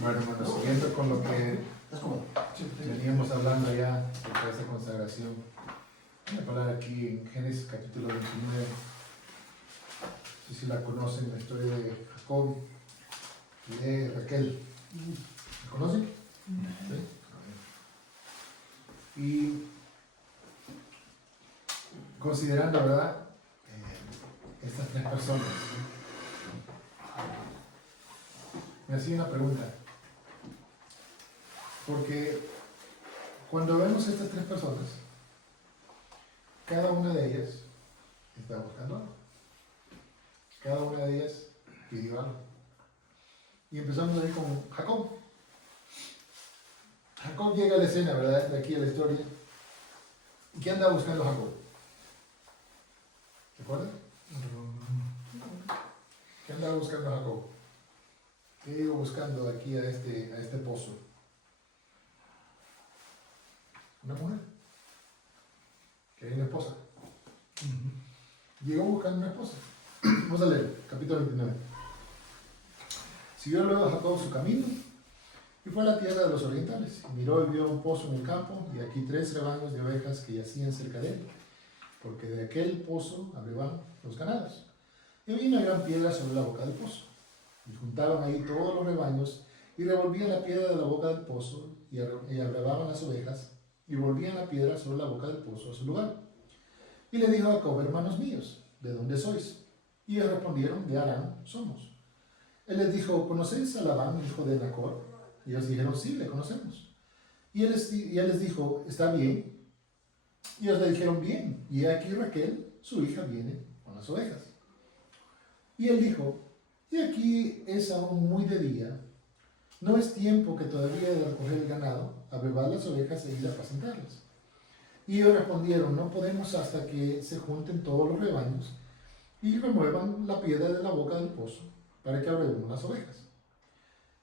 Bueno, siguiendo con lo que veníamos hablando ya de esa consagración, voy a hablar aquí en Génesis capítulo 29. No sé si la conocen, la historia de Jacob y de Raquel. ¿La conocen? ¿Sí? Y considerando, ¿verdad? Estas tres personas, me hacía una pregunta. Porque cuando vemos estas tres personas, cada una de ellas está buscando algo. Cada una de ellas pidió algo. Y empezamos ahí con Jacob. Jacob llega a la escena, ¿verdad? De aquí a la historia. ¿Y qué anda buscando Jacob? ¿Se acuerdan? ¿Qué andaba buscando Jacob? ¿Qué iba buscando aquí a este pozo? Una mujer. Que hay una esposa. Llegó buscando una esposa. Vamos a leer, capítulo 29. Siguió luego Jacob su camino y fue a la tierra de los orientales. Y miró y vio un pozo en el campo, y aquí 3 rebaños de ovejas que yacían cerca de él, porque de aquel pozo abrevaban los ganados. Y había una gran piedra sobre la boca del pozo. Y juntaban ahí todos los rebaños, y revolvían la piedra de la boca del pozo, y abrevaban las ovejas, y volvían la piedra sobre la boca del pozo a su lugar. Y le dijo a Jacob: hermanos míos, ¿de dónde sois? Y ellos respondieron: de Harán somos. Él les dijo: ¿conocéis a Labán, hijo de Nacor? Y ellos dijeron: sí, le conocemos. Y él les dijo: está bien. Y ellos le dijeron: bien. Y aquí Raquel, su hija, viene con las ovejas. Y él dijo: y aquí es aún muy de día, no es tiempo que todavía de recoger el ganado, abrevar las ovejas e ir a apacentarlas. Y ellos respondieron: no podemos hasta que se junten todos los rebaños y remuevan la piedra de la boca del pozo, para que abrevemos las ovejas.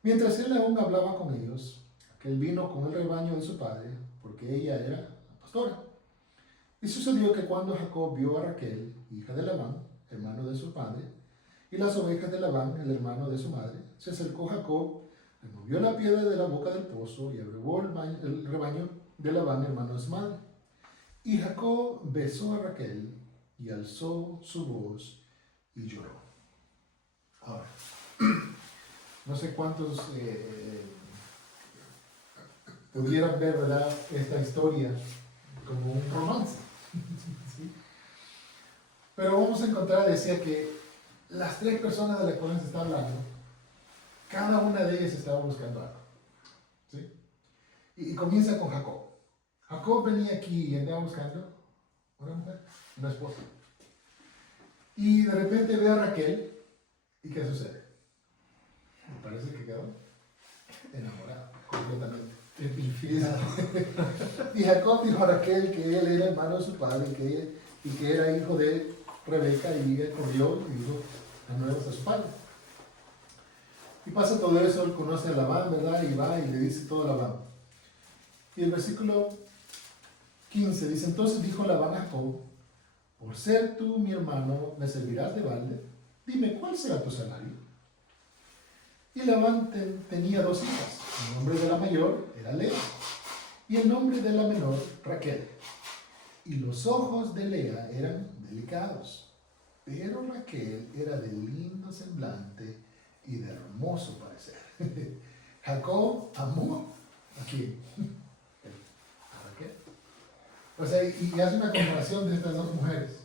Mientras él aún hablaba con ellos, aquel vino con el rebaño de su padre, porque ella era la pastora. Y sucedió que cuando Jacob vio a Raquel, hija de Labán, hermano de su padre, y las ovejas de Labán, el hermano de su madre, se acercó Jacob, removió la piedra de la boca del pozo y abrevó el rebaño de Labán, hermano de su madre. Y Jacob besó a Raquel y alzó su voz y lloró. Ahora, no sé cuántos pudieran ver, ¿verdad?, esta historia como un romance. ¿Sí? Pero vamos a encontrar, decía, que las tres personas de las cuales se está hablando, cada una de ellas estaba buscando algo. ¿Sí? Y comienza con Jacob. Jacob venía aquí y andaba buscando una mujer, una esposa. Y de repente ve a Raquel, ¿y qué sucede? Me parece que quedó enamorado completamente. Y Jacob dijo a Raquel que él era hermano de su padre y que era hijo de Rebeca, y ella corrió y dijo las nuevas a su padre. Y pasa todo eso, él conoce a Labán, ¿verdad? Y va y le dice todo a Labán. Y el versículo 15 dice: entonces dijo Labán a Jacob: por ser tú mi hermano, ¿me servirás de balde? Dime, ¿cuál será tu salario? Y Labán tenía 2 hijas. El nombre de la mayor era Lea, y el nombre de la menor Raquel. Y los ojos de Lea eran delicados, pero Raquel era de lindo semblante y de hermoso parecer. Jacob amó ¿a quién? A Raquel. O sea, y hace una comparación de estas 2 mujeres.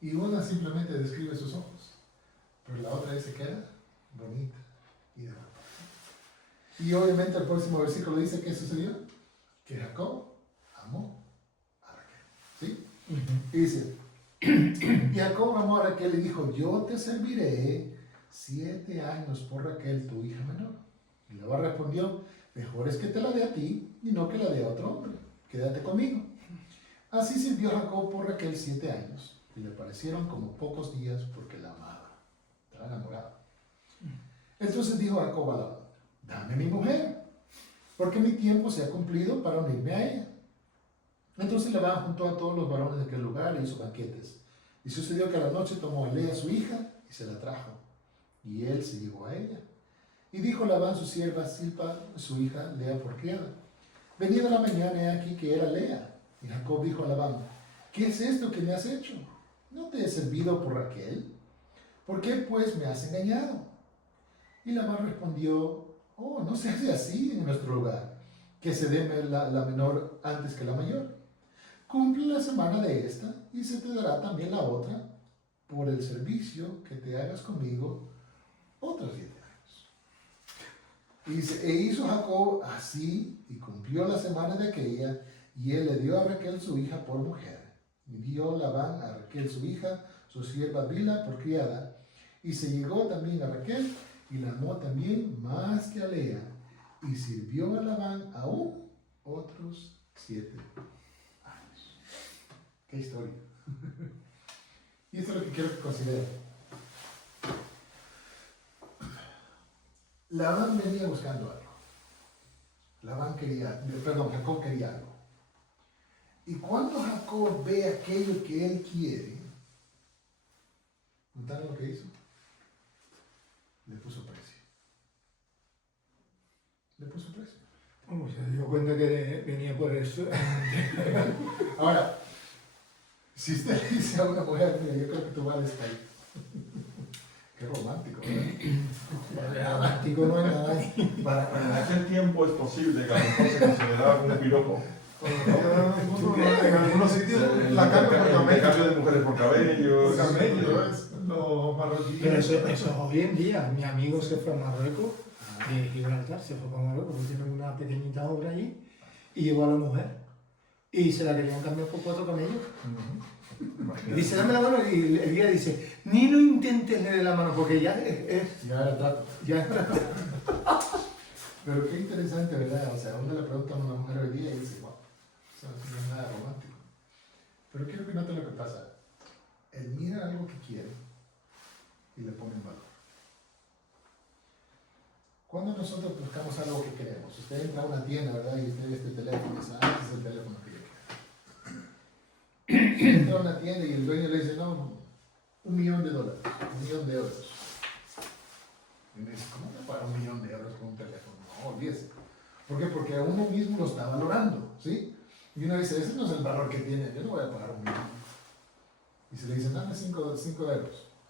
Y una simplemente describe sus ojos, pero la otra dice que era bonita y de buen parecer. Y obviamente el próximo versículo dice: ¿qué sucedió? Que Jacob amó a Raquel. ¿Sí? Y dice: y Jacob amó a Raquel y dijo: yo te serviré 7 años por Raquel, tu hija menor. Y Labán respondió: mejor es que te la dé a ti y no que la dé a otro hombre. Quédate conmigo. Así sirvió Jacob por Raquel 7 años, y le parecieron como pocos días porque la amaba. Estaba enamorado. Entonces dijo Jacob a Labán: dame mi mujer, porque mi tiempo se ha cumplido para unirme a ella. Entonces Labán juntó a todos los varones de aquel lugar e hizo banquetes. Y sucedió que a la noche tomó a Lea su hija y se la trajo, y él se llevó a ella. Y dijo Labán su sierva Silpa, su hija, Lea por criada. Venida la mañana, he aquí que era Lea. Y Jacob dijo a Labán, ¿qué es esto que me has hecho? ¿No te he servido por Raquel? ¿Por qué pues me has engañado? Y Labán respondió, oh, no se hace así en nuestro lugar, que se dé la menor antes que la mayor. Cumple la semana de esta y se te dará también la otra por el servicio que te hagas conmigo otros 7 años. E hizo Jacob así y cumplió la semana de aquella, y él le dio a Raquel su hija por mujer. Y dio Labán a Raquel su hija, su sierva Bilha, por criada, y se llegó también a Raquel y la amó también más que a Lea, y sirvió a Labán aún otros 7 años. ¡Qué historia! Y esto es lo que quiero que consideren. Labán venía buscando algo. Jacob quería algo. Y cuando Jacob ve aquello que él quiere, ¿notaron lo que hizo? Le puso precio. Le puso precio. Vamos, se dio cuenta que venía por eso. Ahora, si usted le dice a una mujer, mira, yo creo que tú vales ahí. Qué romántico, ¿verdad? Romántico no es nada. Para aquel tiempo es posible que a lo mejor se consideraba como un piropo. En algunos sitios la carne por El camello. cambio de mujeres por cabellos. Por camello, los marroquíes. Pero eso hoy en día. Mi amigo se fue a Marruecos, de Gibraltar, se fue a Marruecos porque tiene una pequeñita obra allí, y llevó a la mujer. Y se la querían cambiar por 4 camellos. Y dice, dame la mano, y el guía dice, ni lo intentes darle la mano, porque ya Ya era trato. ya es Pero qué interesante, ¿verdad? O sea, uno le pregunta a una mujer hoy día y dice, wow, eso no es nada romántico. Pero quiero que noten lo que pasa. Él mira algo que quiere y le pone en valor. Cuando nosotros buscamos algo que queremos, usted entra a una tienda, ¿verdad? Y usted ve este teléfono y dice, este es el teléfono que yo quiero. Usted entra a una tienda y el dueño le dice, no, $1 millón, $1 millón. Y me dice, ¿cómo te paga $1 millón por un teléfono? No, olvídese. ¿Por qué? Porque a uno mismo lo está valorando, ¿sí? Y uno dice, ese no es el valor que tiene, yo no voy a pagar $1 millón. Y se le dice, dame 5 euros.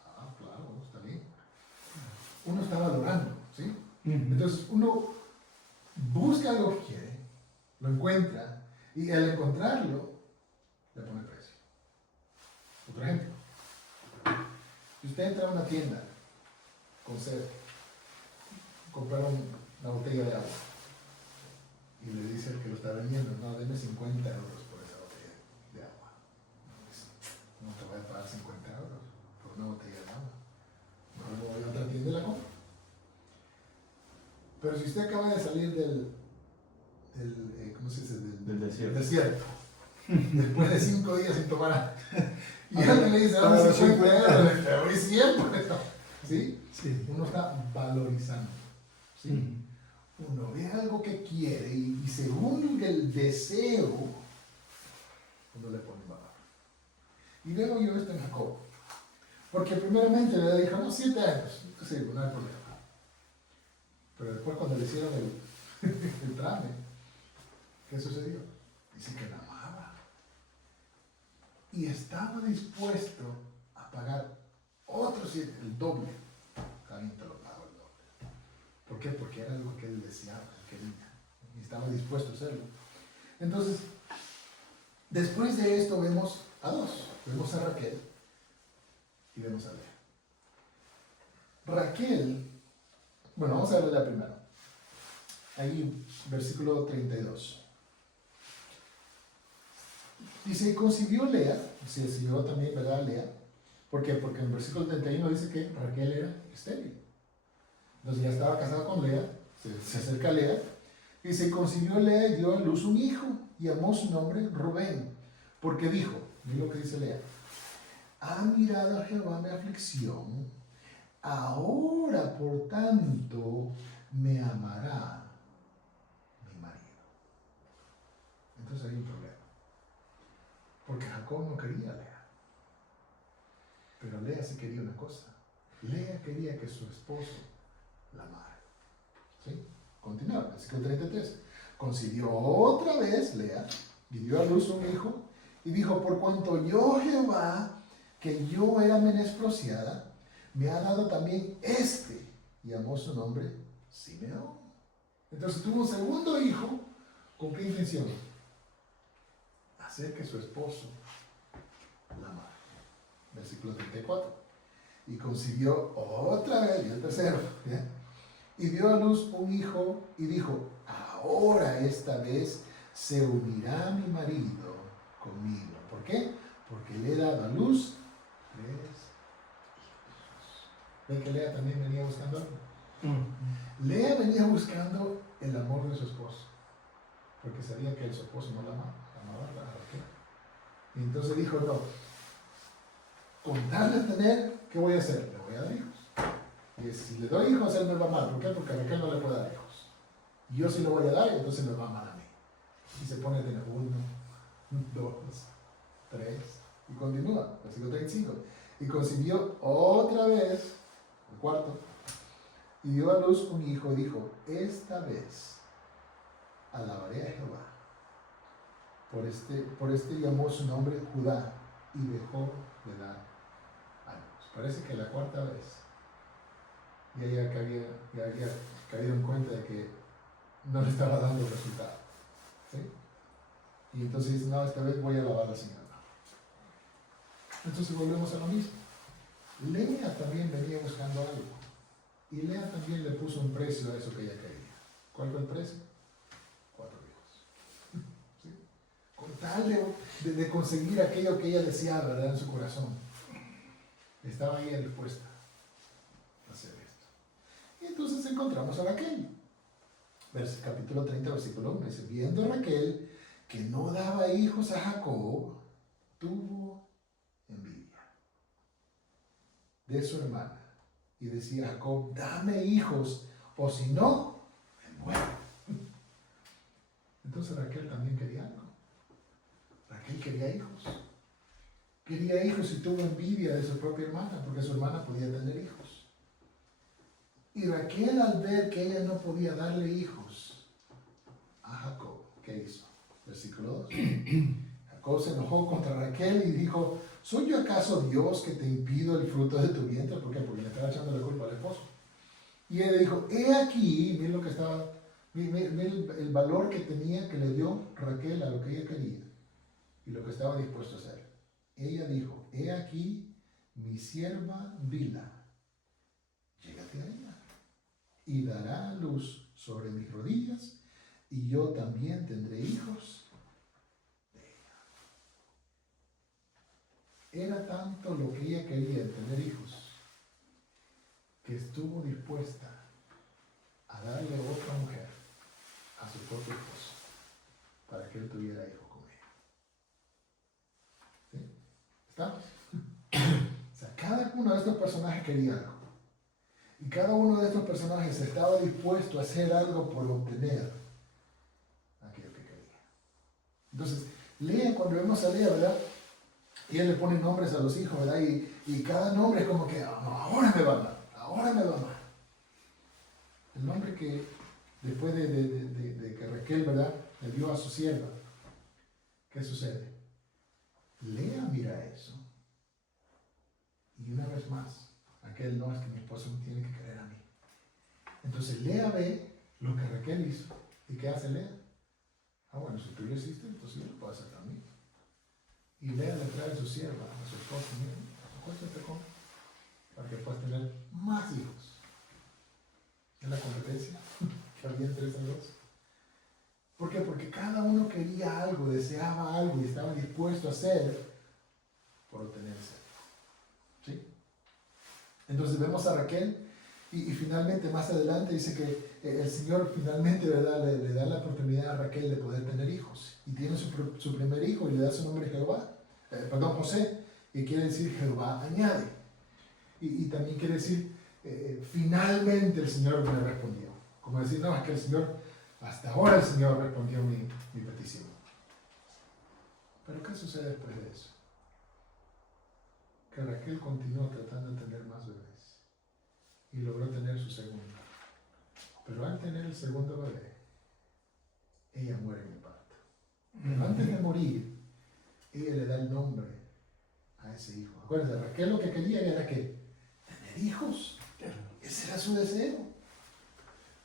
Ah, claro, está bien. Uno está valorando, ¿sí? Entonces uno busca algo que quiere, lo encuentra, y al encontrarlo, le pone precio. Otro ejemplo. Si usted entra a una tienda con sed, comprar una botella de agua, y le dice al que lo está vendiendo, no, deme 50 euros por esa botella de agua. No te voy a pagar 50 euros por una botella de agua. No voy a otra tienda y la compro. Pero si usted acaba de salir ¿cómo se dice? Del desierto. Desierto. Después de 5 días sin tomar agua. Y alguien le dice, dame 50 euros, le doy 100 por eso. ¿Sí? Sí. Uno está valorizando. ¿Sí? Uno ve algo que quiere y según el deseo, uno le pone valor. Y luego yo esto en Jacob. Porque primeramente le dijo, no, 7 años. Sí, no hay problema. Pero después cuando le hicieron el trame, ¿qué sucedió? Dice que la amaba. Y estaba dispuesto a pagar otros 7, el doble. También te lo pago el doble. ¿Por qué? Porque era algo que él deseaba, quería. Y estaba dispuesto a hacerlo. Entonces, después de esto vemos a 2. Vemos a Raquel y vemos a Lea. Raquel, bueno, vamos a verla primero. Ahí, versículo 32. Dice, concibió Lea, se siguió también, ¿verdad? Lea. ¿Por qué? Porque en el versículo 31 dice que Raquel era estéril. Entonces ya estaba casada con Lea, se acerca a Lea. Dice, concibió Lea y dio a luz un hijo y llamó su nombre Rubén. Porque dijo, mira lo que dice Lea, ha mirado a Jehová mi aflicción, ahora por tanto me amará mi marido. Entonces hay un problema. Porque Jacob no quería a Lea. Pero Lea sí quería una cosa. Lea quería que su esposo la amara. Versículo 33. Concibió otra vez Lea y dio a luz un hijo y dijo, por cuanto yo Jehová, que yo era menospreciada, me ha dado también este. Y llamó su nombre Simeón. Entonces tuvo un segundo hijo. ¿Con qué intención? Hacer que su esposo la amara. Versículo 34. Y concibió otra vez, y el tercero, ¿ya? Y dio a luz un hijo y dijo, ahora esta vez se unirá mi marido conmigo. ¿Por qué? Porque le he dado a luz 3 hijos. ¿Ven que Lea también venía buscando algo? Lea venía buscando el amor de su esposo, porque sabía que su esposo no la amaba a Raquel. Y entonces dijo, no, con tal de tener, ¿qué voy a hacer? Le voy a dar hijos. Y si le doy hijos, él me va a amar. ¿Por qué? Porque a Raquel no le puede dar hijos. Y yo sí le voy a dar, entonces me va a amar a mí. Y se pone a tener 1, 2, 3, y continúa, versículo 35. Y concibió otra vez, el cuarto, y dio a luz un hijo y dijo, esta vez alabaré a Jehová. Por este llamó su nombre Judá y dejó de dar años. Parece que la cuarta vez ya había caído en cuenta de que no le estaba dando resultado. ¿Sí? Y entonces dice, no, esta vez voy a alabar al Señor. Entonces volvemos a lo mismo. Lea también venía buscando algo. Y Lea también le puso un precio a eso que ella quería. ¿Cuál fue el precio? 4 hijos. ¿Sí? Con tal de conseguir aquello que ella deseaba, ¿verdad? En su corazón. Estaba ella dispuesta a hacer esto. Y entonces encontramos a Raquel. Capítulo 30, versículo 1. Dice, viendo Raquel que no daba hijos a Jacob, tuvo envidia de su hermana. Y decía Jacob, dame hijos, o si no, me muero. Entonces Raquel también quería algo. Raquel quería hijos. Quería hijos y tuvo envidia de su propia hermana, porque su hermana podía tener hijos. Y Raquel, al ver que ella no podía darle hijos a Jacob, ¿qué hizo? Versículo 2. Jacob se enojó contra Raquel y dijo, ¿soy yo acaso Dios que te impido el fruto de tu vientre? ¿Por qué? Porque le estaba echando la culpa al esposo. Y él dijo, he aquí, miren lo que estaba, miren el valor que tenía, que le dio Raquel a lo que ella quería y lo que estaba dispuesto a hacer. Ella dijo, he aquí mi sierva Bila, llégate a ella y dará luz sobre mis rodillas y yo también tendré hijos. Era tanto lo que ella quería tener hijos, que estuvo dispuesta a darle a otra mujer, a su propio esposo, para que él tuviera hijos con ella. ¿Sí? ¿Estamos? O sea, cada uno de estos personajes quería algo. Y cada uno de estos personajes estaba dispuesto a hacer algo por obtener aquello que quería. Entonces, Lea, cuando vemos a Lea, ¿verdad? Y él le pone nombres a los hijos, ¿verdad? Y cada nombre es como que, ahora me va a amar, ahora me va a amar. El nombre que después de que Raquel, ¿verdad?, le dio a su sierva, ¿qué sucede? Lea mira eso. Y una vez más, aquel no es que mi esposo me tiene que querer a mí. Entonces Lea ve lo que Raquel hizo. ¿Y qué hace Lea? Bueno, si tú lo hiciste, entonces yo lo puedo hacer también. Y Lea le trae a su sierva, a su esposo, miren, acuéstate con, para que puedas tener más hijos. Es la competencia que había entre esas dos. ¿Por qué? Porque cada uno quería algo, deseaba algo y estaba dispuesto a hacer por obtenerse. ¿Sí? Entonces vemos a Raquel y finalmente más adelante dice que el Señor finalmente, ¿verdad?, le da la oportunidad a Raquel de poder tener hijos. Y tiene su primer hijo y le da su nombre José, que quiere decir Jehová añade. Y también quiere decir, finalmente el Señor me respondió. Como decir, no, es que el Señor, hasta ahora el Señor respondió mi petición. Pero ¿qué sucede después de eso? Que Raquel continuó tratando de tener más bebés y logró tener su segundo. Pero al tener el segundo bebé, ella muere en el parto. Pero antes de morir, ella le da el nombre a ese hijo. Acuérdense, Raquel lo que quería era que tener hijos. Ese era su deseo.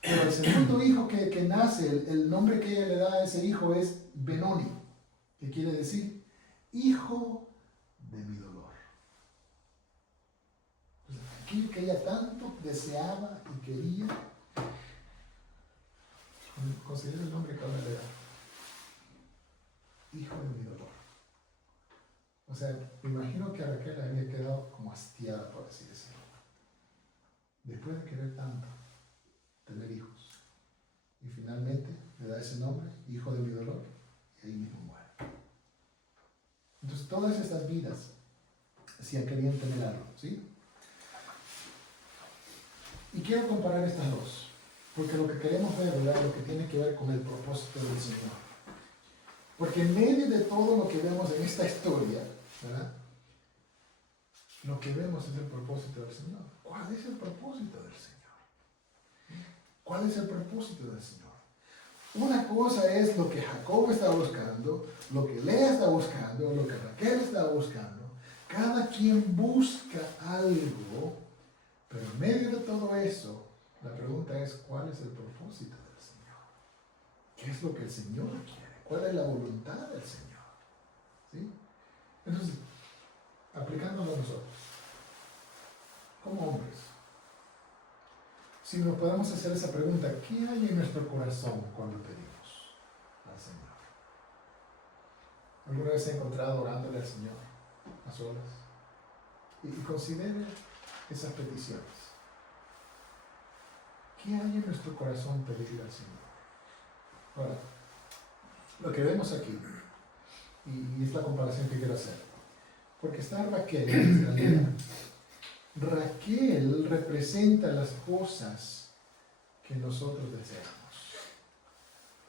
Pero el segundo hijo que nace, el nombre que ella le da a ese hijo es Benoni, que quiere decir hijo de mi dolor. Entonces, aquello que ella tanto deseaba y quería, considera el nombre que ahora le da. Hijo de mi dolor. O sea, me imagino que a Raquel había quedado como hastiada, por así decirlo. Después de querer tanto tener hijos. Y finalmente le da ese nombre, hijo de mi dolor, y ahí mismo muere. Entonces todas estas vidas decían que querían tener algo, ¿sí? Y quiero comparar estas dos, porque lo que queremos ver, ¿verdad?, lo que tiene que ver con el propósito del Señor. Porque en medio de todo lo que vemos en esta historia, ¿verdad?, lo que vemos es el propósito del Señor. ¿Cuál es el propósito del Señor? ¿Cuál es el propósito del Señor? Una cosa es lo que Jacob está buscando, lo que Lea está buscando, lo que Raquel está buscando. Cada quien busca algo, pero en medio de todo eso, la pregunta es, ¿cuál es el propósito del Señor? ¿Qué es lo que el Señor quiere? ¿Cuál es la voluntad del Señor? ¿Sí? Entonces, aplicándolo a nosotros, como hombres, si nos podemos hacer esa pregunta, ¿qué hay en nuestro corazón cuando pedimos al Señor? ¿Alguna vez se ha encontrado orándole al Señor a solas? Y considere esas peticiones. ¿Qué hay en nuestro corazón pedirle al Señor? Ahora, lo que vemos aquí, y es la comparación que quiero hacer, porque está Raquel en esta Lea. Raquel representa las cosas que nosotros deseamos.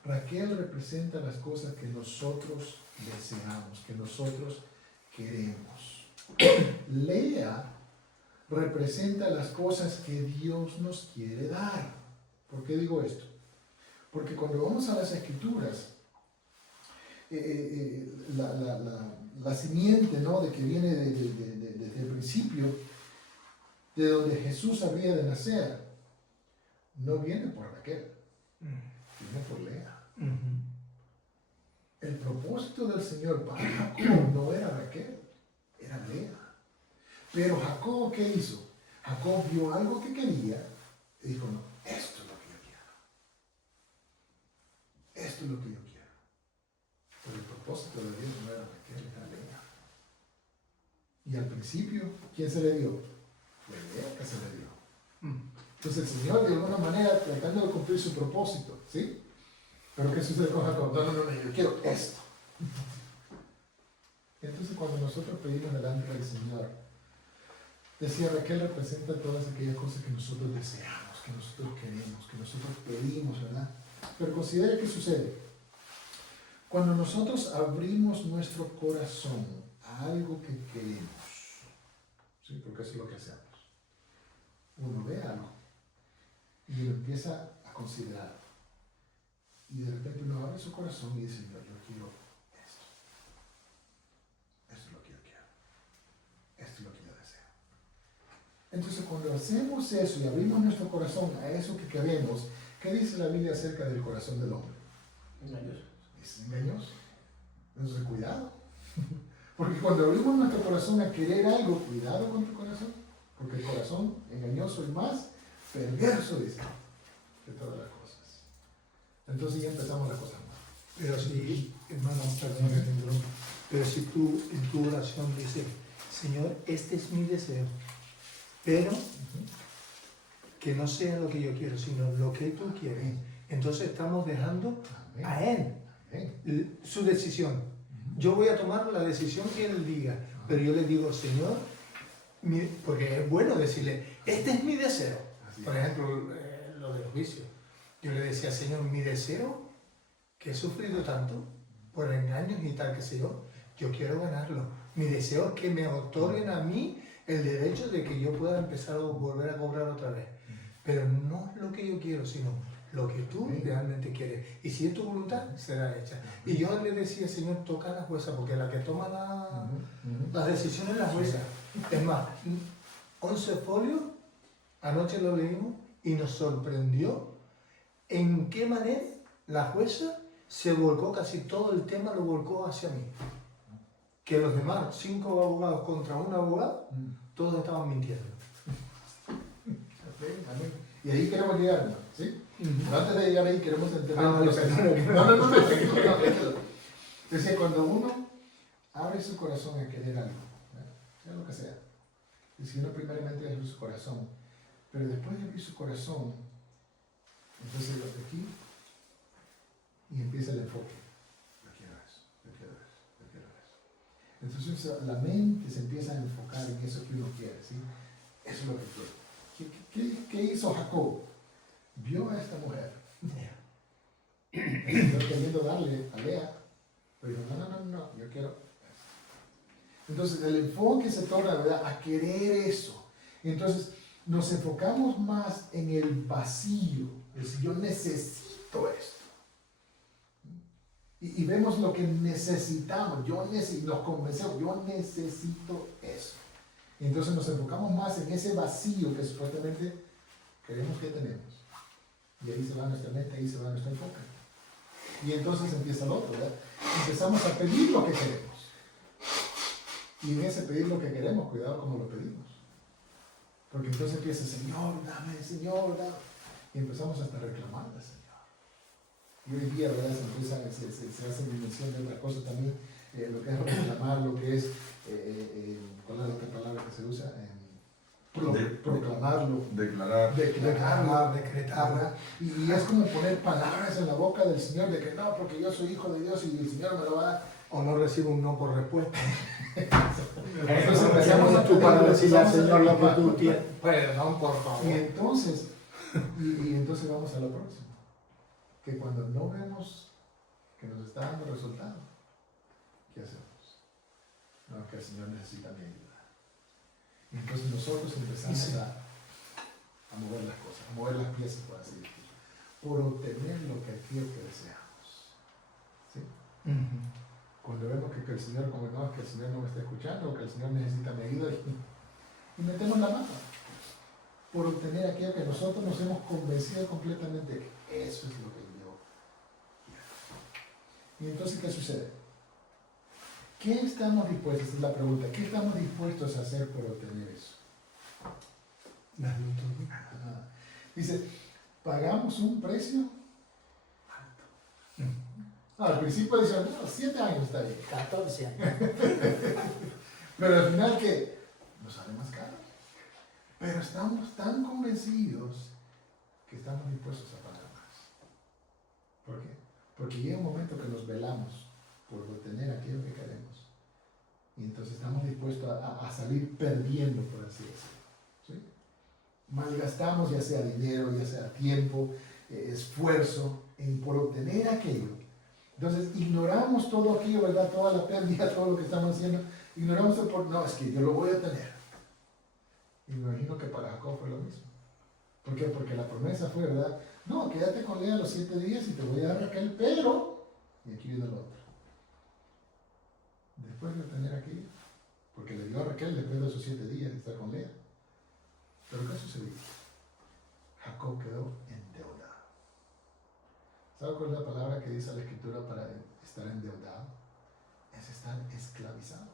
Raquel representa las cosas que nosotros deseamos, que nosotros queremos. Lea representa las cosas que Dios nos quiere dar. ¿Por qué digo esto? Porque cuando vamos a las Escrituras, la simiente, ¿no?, de que viene desde el principio, de donde Jesús habría de nacer, no viene por Raquel, viene por Lea. El propósito del Señor para Jacob no era Raquel, era Lea. Pero Jacob, ¿qué hizo? Jacob vio algo que quería y dijo, no, esto es lo que yo quiero. Esto es lo que yo quiero. Pero el propósito de Dios no era Raquel, era Lea. Y al principio, ¿quién se le dio? La idea que se le dio. Entonces el Señor de alguna manera tratando de cumplir su propósito, ¿sí? Pero ¿qué sucede con Jacob? No, yo quiero esto. Entonces cuando nosotros pedimos delante del Señor, decía Raquel representa todas aquellas cosas que nosotros deseamos, que nosotros queremos, que nosotros pedimos, ¿verdad? Pero considere qué sucede. Cuando nosotros abrimos nuestro corazón a algo que queremos, ¿sí? Porque eso es lo que hacemos. Uno ve algo y lo empieza a considerar. Y de repente uno abre su corazón y dice, yo quiero esto. Esto es lo que yo quiero. Esto es lo que yo deseo. Entonces cuando hacemos eso y abrimos nuestro corazón a eso que queremos, ¿qué dice la Biblia acerca del corazón del hombre? Engañoso. Es engañoso. Entonces cuidado. Porque cuando abrimos nuestro corazón a querer algo, cuidado con tu corazón, porque el corazón engañoso y más perverso, dice, de todas las cosas. Entonces ya empezamos las cosas mal. Pero si, hermano, perdón que te interrumpa, pero si tú en tu oración dices, Señor, este es mi deseo, pero que no sea lo que yo quiero, sino lo que tú quieres, entonces estamos dejando a Él su decisión. Yo voy a tomar la decisión que Él diga, pero yo le digo, Señor, porque es bueno decirle, este es mi deseo. Por ejemplo, lo del juicio. Yo le decía, Señor, mi deseo, que he sufrido tanto por engaños y tal, que sé yo quiero ganarlo. Mi deseo es que me otorguen a mí el derecho de que yo pueda empezar a volver a cobrar otra vez. Pero no es lo que yo quiero, sino lo que tú realmente quieres. Y si es tu voluntad, será hecha. Y yo le decía, Señor, toca a la jueza, porque la que toma las decisiones es la jueza. Es más, 11 folios, anoche lo leímos y nos sorprendió en qué manera la jueza se volcó, casi todo el tema lo volcó hacia mí. Que los demás, 5 abogados contra un abogado, todos estaban mintiendo. Amén. Y ahí queremos llegar, ¿no? ¿Sí? Pero antes de llegar ahí queremos entender el No, proceso. No, tranquilo. Es decir, cuando uno abre su corazón a querer algo, sea lo que sea, y si uno primeramente abre su corazón, pero después de abrir su corazón, entonces lo de aquí, y empieza el enfoque. Yo quiero eso, yo quiero eso, yo quiero eso. Entonces la mente se empieza a enfocar en eso que uno quiere, ¿sí? Eso es lo que quiero. ¿Qué hizo Jacob? Vio a esta mujer. El Señor queriendo darle a Lea, pero dijo, no, yo quiero eso. Entonces el enfoque se torna, ¿verdad?, a querer eso. Entonces nos enfocamos más en el vacío, es decir, yo necesito esto. Y vemos lo que necesitamos, nos convencemos, yo necesito eso. Entonces nos enfocamos más en ese vacío que supuestamente creemos que tenemos. Y ahí se va nuestra mente, ahí se va nuestro enfoque. Y entonces empieza el otro, ¿verdad? Empezamos a pedir lo que queremos. Y en ese pedir lo que queremos, cuidado como lo pedimos. Porque entonces empieza, Señor, dame, Señor, dame. Y empezamos hasta a reclamarle al Señor. Y hoy día, ¿verdad?, se hace mención de otra cosa también, lo que es reclamar, lo que es, ¿cuál es la otra palabra que se usa? Proclamarlo. Declarar. Decretar. Y es como poner palabras en la boca del Señor de que no, porque yo soy hijo de Dios y el Señor me lo va a dar. O no recibo un no por respuesta. Entonces empezamos a tú para decirle al Señor lo que tú tienes. tienes. Perdón, por favor. Y entonces vamos a lo próximo. Que cuando no vemos que nos está dando resultado, ¿qué hacemos? No, que el Señor necesita mi ayuda. Y entonces nosotros empezamos a mover las cosas, a mover las piezas, por así decirlo, por obtener lo que aquello que deseamos. ¿Sí? Cuando vemos que el Señor, como no, que el Señor no me está escuchando, o que el Señor necesita mi ayuda, y metemos la mano por obtener aquello que nosotros nos hemos convencido completamente que eso es lo que yo quiero. Y entonces, ¿qué sucede? ¿Qué estamos dispuestos? Esa es la pregunta. ¿Qué estamos dispuestos a hacer por obtener eso? Dice, pagamos un precio alto. Al principio dicen, no, 7 años está bien. 14 años. Pero al final, ¿qué? Nos sale más caro. Pero estamos tan convencidos que estamos dispuestos a pagar más. ¿Por qué? Porque llega un momento que nos velamos por obtener aquello que queremos. Y entonces estamos dispuestos a salir perdiendo, por así decirlo. ¿Sí? Malgastamos ya sea dinero, ya sea tiempo, esfuerzo, por obtener aquello. Entonces ignoramos todo aquello, ¿verdad? Toda la pérdida, todo lo que estamos haciendo. Ignoramos el por, no, es que yo lo voy a tener. Y me imagino que para Jacob fue lo mismo. ¿Por qué? Porque la promesa fue, ¿verdad? No, quédate con Lea los 7 días y te voy a dar Raquel, pero... Y aquí viene lo otro. Después de tener aquello, porque le dio a Raquel después de esos 7 días de estar con Lea. Pero ¿qué sucedió? Jacob quedó endeudado. ¿Sabe cuál es la palabra que dice la Escritura para estar endeudado? Es estar esclavizado.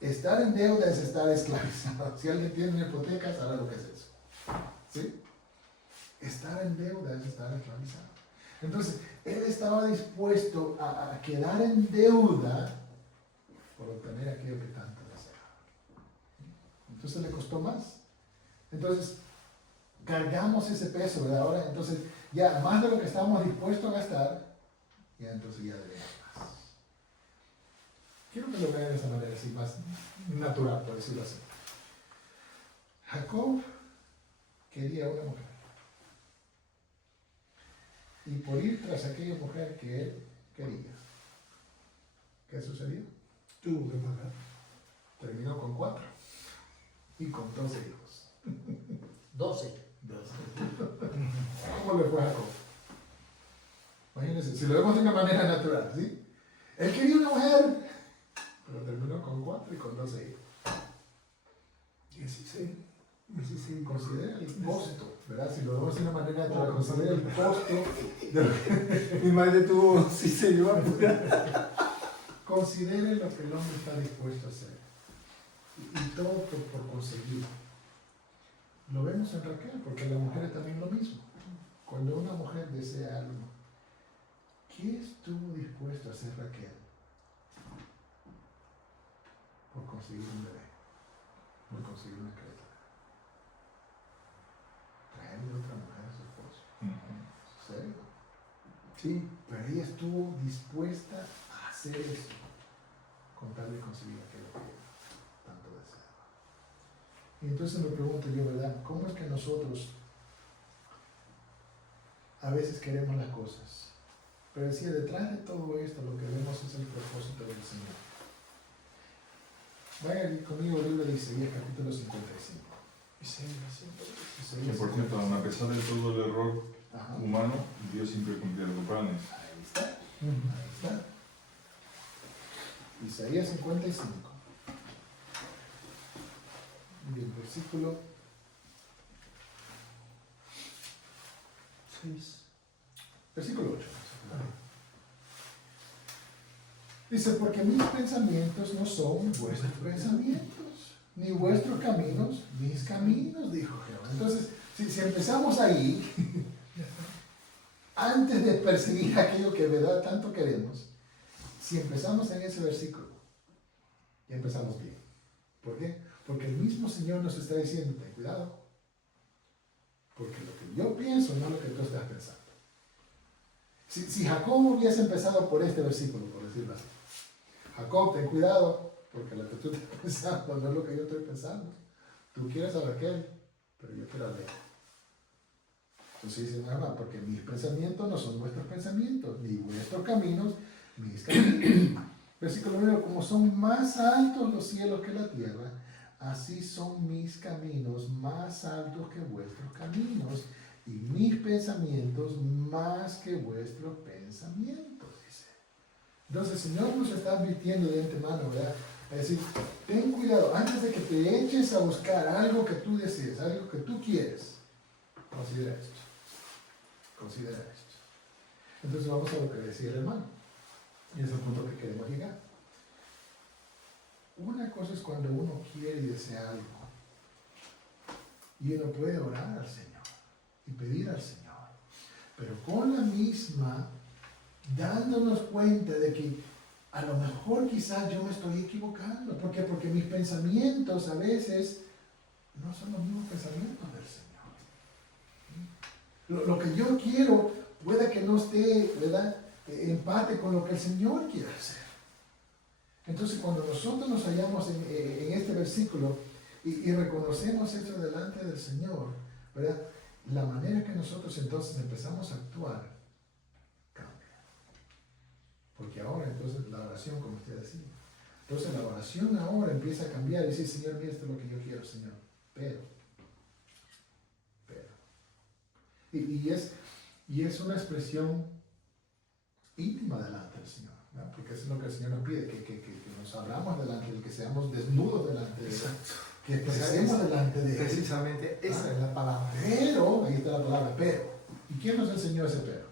Estar en deuda es estar esclavizado. Si alguien tiene una hipoteca, sabe lo que es eso. ¿Sí? Estar en deuda es estar esclavizado. Entonces, él estaba dispuesto a quedar en deuda por obtener aquello que tanto deseaba. Entonces le costó más. Entonces, cargamos ese peso, ¿verdad? Ahora, entonces, ya más de lo que estábamos dispuestos a gastar, ya entonces ya debemos más. Quiero que lo vean de esa manera, así más natural, por decirlo así. Jacob quería una mujer. Y por ir tras aquella mujer que él quería, ¿qué sucedió? Tuvo que pagar. Terminó con 4 y con 12 hijos. 12. 12. ¿cómo le fue a Jacob? Imagínense, si lo vemos de una manera natural, ¿sí? Él quería una mujer, pero terminó con 4 y con 12 hijos. 16. Considera el costo, ¿verdad? Si lo vemos de una manera natural, considera el costo de Mi madre tuvo 6 señor. considere lo que el hombre está dispuesto a hacer. Y todo por conseguirlo. Lo vemos en Raquel, porque la mujer es también lo mismo. Cuando una mujer desea algo, ¿qué estuvo dispuesto a hacer Raquel? Por conseguir un bebé, por conseguir una criatura. Traerle otra mujer a su esposo. ¿En serio? Sí, pero ella estuvo dispuesta a hacer eso con tal de conseguir aquello que tanto deseaba. Y entonces me pregunto yo, ¿verdad? ¿Cómo es que nosotros a veces queremos las cosas? Pero decía, detrás de todo esto lo que vemos es el propósito del Señor. Vayan conmigo al libro de Isaías, capítulo 55. Que por cierto, a pesar de todo el error Ajá. humano, Dios siempre cumplía los planes. Ahí está. Ahí está. Isaías 55. Y el versículo 6. Versículo 8. Dice, porque mis pensamientos no son vuestros pensamientos, ni vuestros caminos, mis caminos, dijo Jehová. Entonces, si empezamos ahí, antes de perseguir aquello que de verdad tanto queremos, si empezamos en ese versículo, ya empezamos bien. ¿Por qué? Porque el mismo Señor nos está diciendo, ten cuidado, porque lo que yo pienso no es lo que tú estás pensando. Si Jacob hubiese empezado por este versículo, por decirlo así, Jacob, ten cuidado, porque lo que tú estás pensando no es lo que yo estoy pensando. Tú quieres a Raquel, pero yo quiero a Lea. Entonces dice, no, porque mis pensamientos no son vuestros pensamientos, ni vuestros caminos, mis caminos. Versículo 9, como son más altos los cielos que la tierra, así son mis caminos más altos que vuestros caminos, y mis pensamientos más que vuestros pensamientos, dice. Entonces el Señor nos está advirtiendo de antemano, ¿verdad? Es decir, ten cuidado, antes de que te eches a buscar algo que tú desees, algo que tú quieres, considera esto. Considera esto. Entonces vamos a lo que decía el hermano. Y es el punto que queremos llegar. Una cosa es cuando uno quiere y desea algo. Y uno puede orar al Señor y pedir al Señor. Pero con la misma, dándonos cuenta de que a lo mejor quizás yo me estoy equivocando. ¿Por qué? Porque mis pensamientos a veces no son los mismos pensamientos del Señor. Lo que yo quiero puede que no esté, ¿verdad?, empate con lo que el Señor quiere hacer. Entonces cuando nosotros nos hallamos en este versículo y reconocemos esto delante del Señor, ¿verdad?, la manera que nosotros entonces empezamos a actuar cambia. Porque ahora entonces la oración, como usted decía, entonces la oración ahora empieza a cambiar y decir, Señor, mira, esto es lo que yo quiero, Señor, pero. Y es una expresión íntima delante del Señor, ¿verdad? Porque eso es lo que el Señor nos pide, que nos abramos delante de Él, que seamos desnudos delante de Él, que expresemos delante de Él. Precisamente esa es la palabra. Pero, ahí está la palabra, pero. ¿Y quién nos enseñó ese pero?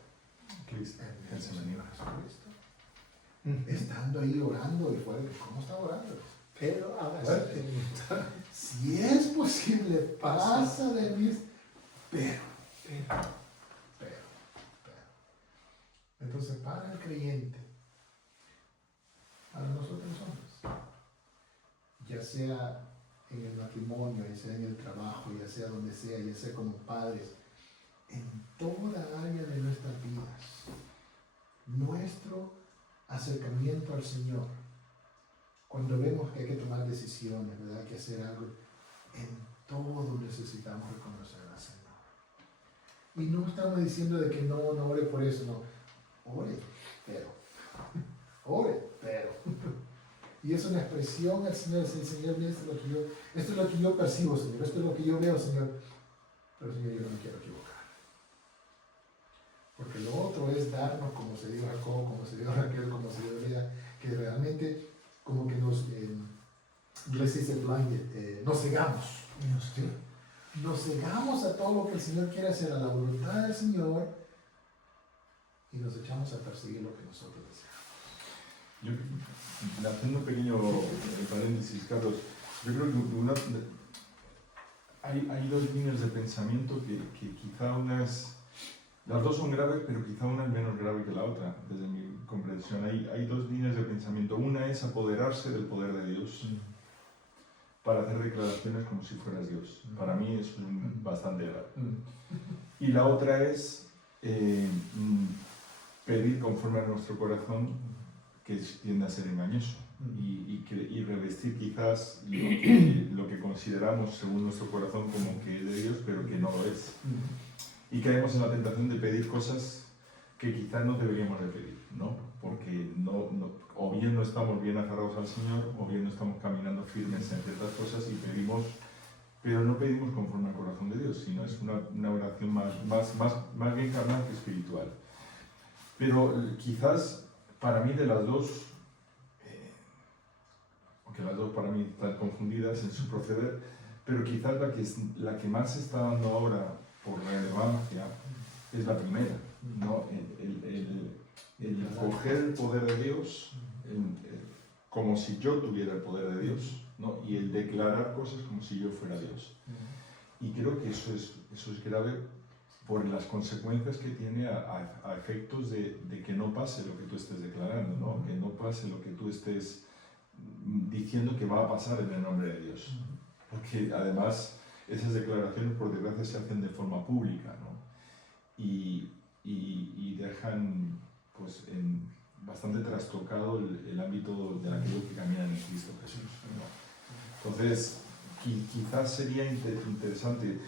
Cristo. El Señor Jesucristo. Estando ahí orando y fuera, ¿cómo está orando? Pero ahora Fuerte. Si es posible, pasa de mí, pero. Entonces, para el creyente, para nosotros los hombres, ya sea en el matrimonio, ya sea en el trabajo, ya sea donde sea, ya sea como padres, en toda área de nuestras vidas, nuestro acercamiento al Señor, cuando vemos que hay que tomar decisiones, ¿verdad?, hay que hacer algo, en todo necesitamos reconocer al Señor. Y no estamos diciendo de que no ore por eso, no. Ore, pero. Ore, pero. Y es una expresión al Señor, dice, Señor, mira, esto es lo que yo percibo, Señor, esto es lo que yo veo, Señor. Pero Señor, yo no me quiero equivocar. dio Jacob, como se dio Raquel, como se dio Lea, que realmente como que nos, inglés dice blind, nos cegamos. ¿Sí? Nos cegamos a todo lo que el Señor quiere hacer, a la voluntad del Señor, y nos echamos a perseguir lo que nosotros deseamos. Yo, haciendo un pequeño paréntesis, Carlos, yo creo que hay dos líneas de pensamiento que quizá las dos son graves, pero quizá una es menos grave que la otra, desde mi comprensión. Hay dos líneas de pensamiento. Una es apoderarse del poder de Dios para hacer declaraciones como si fueras Dios. Para mí eso es bastante grave. Y la otra es pedir conforme a nuestro corazón, que tiende a ser engañoso, y revestir quizás lo que consideramos según nuestro corazón como que es de Dios, pero que no lo es. Y caemos en la tentación de pedir cosas que quizás no deberíamos de pedir, ¿no? Porque o bien no estamos bien aferrados al Señor, o bien no estamos caminando firmes en ciertas cosas y pedimos, pero no pedimos conforme al corazón de Dios, sino es una oración más bien carnal que espiritual. Pero quizás para mí de las dos, aunque las dos para mí están confundidas en su proceder, pero quizás la que más se está dando ahora por relevancia es la primera, ¿no? El coger el poder de Dios como si yo tuviera el poder de Dios, ¿no? Y el declarar cosas como si yo fuera Dios. Y creo que eso es grave por las consecuencias que tiene a efectos de que no pase lo que tú estés declarando, ¿no? Que no pase lo que tú estés diciendo que va a pasar en el nombre de Dios. Porque además esas declaraciones por desgracia se hacen de forma pública, ¿no? Y dejan pues bastante trastocado el ámbito de aquellos que caminan en Cristo Jesús, ¿no? Entonces quizás sería interesante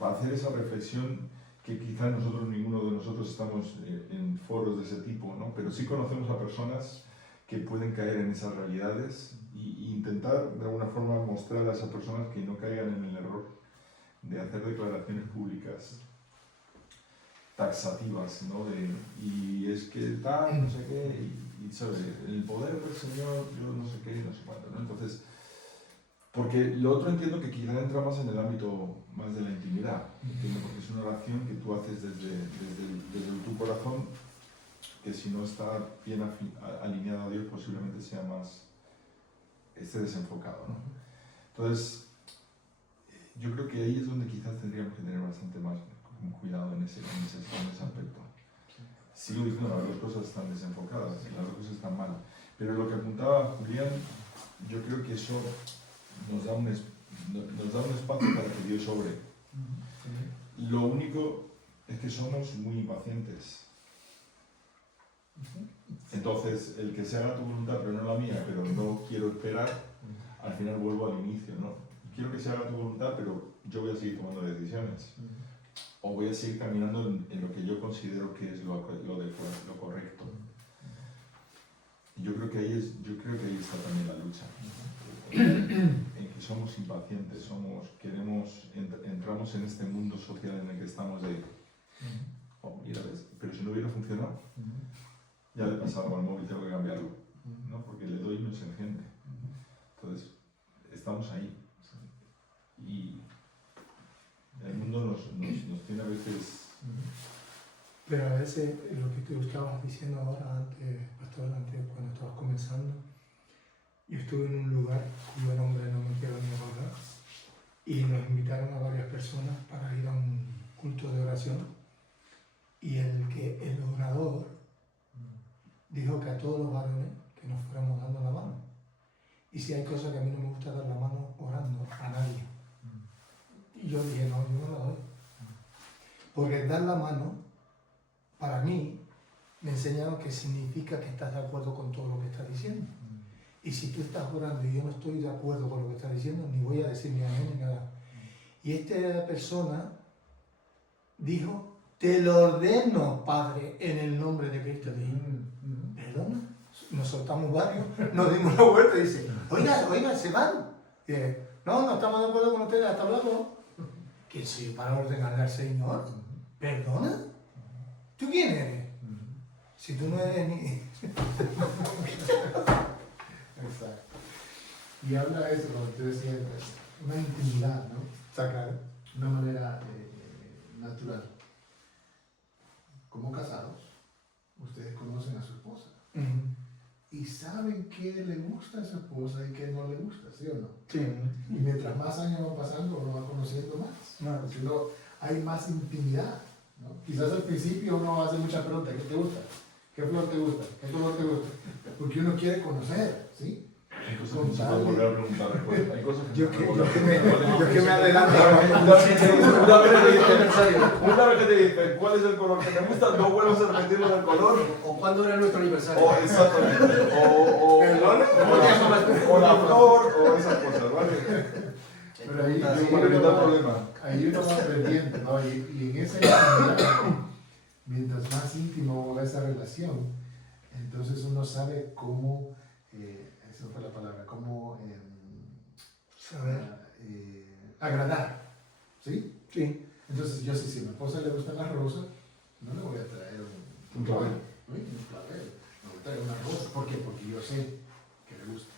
hacer esa reflexión, que quizás ninguno de nosotros estamos en foros de ese tipo, ¿no? Pero sí conocemos a personas que pueden caer en esas realidades e intentar de alguna forma mostrar a esas personas que no caigan en el error de hacer declaraciones públicas taxativas, ¿no? Y es que tal, no sé qué, y ¿sabes? El poder del Señor, yo no sé qué, no sé cuánto, ¿no? Entonces, porque lo otro entiendo que quizá entra más en el ámbito más de la intimidad, entiendo, porque es una oración que tú haces desde tu corazón, que si no está bien alineado a Dios, posiblemente esté desenfocado, ¿no? Entonces, yo creo que ahí es donde quizás tendríamos que tener bastante más cuidado en ese aspecto. Sigo diciendo, las dos cosas están desenfocadas, las dos cosas están mal, pero lo que apuntaba Julián, yo creo que eso nos da un espacio para que Dios obre. Lo único es que somos muy impacientes. Entonces, el que se haga tu voluntad pero no la mía, pero no quiero esperar, al final vuelvo al inicio, ¿no? Quiero que se haga tu voluntad, pero yo voy a seguir tomando decisiones. O voy a seguir caminando en lo que yo considero que es lo correcto. Y yo creo que ahí está también la lucha. En que somos impacientes, entramos en este mundo social en el que estamos mira, ¿ves? Pero si no hubiera funcionado, ya le he pasado al móvil, tengo que cambiarlo, ¿no? Porque le doy y no se enciende. Entonces, estamos ahí. Y el mundo nos tiene a veces... Pero a veces lo que tú estabas diciendo ahora, pastor, cuando estabas comenzando, yo estuve en un lugar cuyo nombre no me quiero ni acordar, y nos invitaron a varias personas para ir a un culto de oración, y el orador dijo que a todos los varones que nos fuéramos dando la mano. Y si hay cosas que a mí no me gusta dar la mano orando a nadie. Y yo dije, no, yo no la doy. Porque dar la mano, para mí, me enseñaron que significa que estás de acuerdo con todo lo que estás diciendo. Y si tú estás orando y yo no estoy de acuerdo con lo que estás diciendo, ni voy a decir ni amén ni nada. Y esta persona dijo, te lo ordeno, Padre, en el nombre de Cristo. Dije, ¿perdona? Nos soltamos varios, nos dimos la vuelta y dice, oiga, se van. Y dije, no estamos de acuerdo con ustedes, hasta luego. ¿Quién soy para ordenarle al Señor? ¿Perdona? ¿Tú quién eres? Si tú no eres ni... Exacto. Y habla eso, como tú decías, una intimidad, ¿no? Está claro. Una manera natural. Como casados, ustedes conocen a su esposa y saben qué le gusta a su esposa y qué no le gusta, ¿sí o no? Sí. Y mientras más años van pasando, uno va conociendo más. Más. Porque hay más intimidad, ¿no? Quizás al principio uno hace muchas preguntas. ¿Qué te gusta? ¿Qué flor te gusta? ¿Qué color te gusta? Porque uno quiere conocer, ¿sí? Hay cosas que no se pueden volver a preguntar después. Hay cosas que Yo no se que, pueden yo volver que a me, preguntar. yo que me adelanto. Una vez que te dicen cuál es el color que te gusta, no vuelvas a repetirlo del color. ¿O cuándo era nuestro aniversario? O exactamente. O la flor, o esas cosas, ¿vale? Pero ahí, Para evitar problemas. ahí uno va aprendiendo, ¿no? Y en esa intimidad, mientras más íntimo va esa relación, entonces uno sabe cómo, esa fue la palabra, cómo agradar, ¿sí? Sí. Entonces yo si a mi esposa le gustan las rosas, no le voy a traer un clavel, ¿no? Un clavel, le voy a traer una rosa. ¿Por qué? Porque yo sé que le gusta.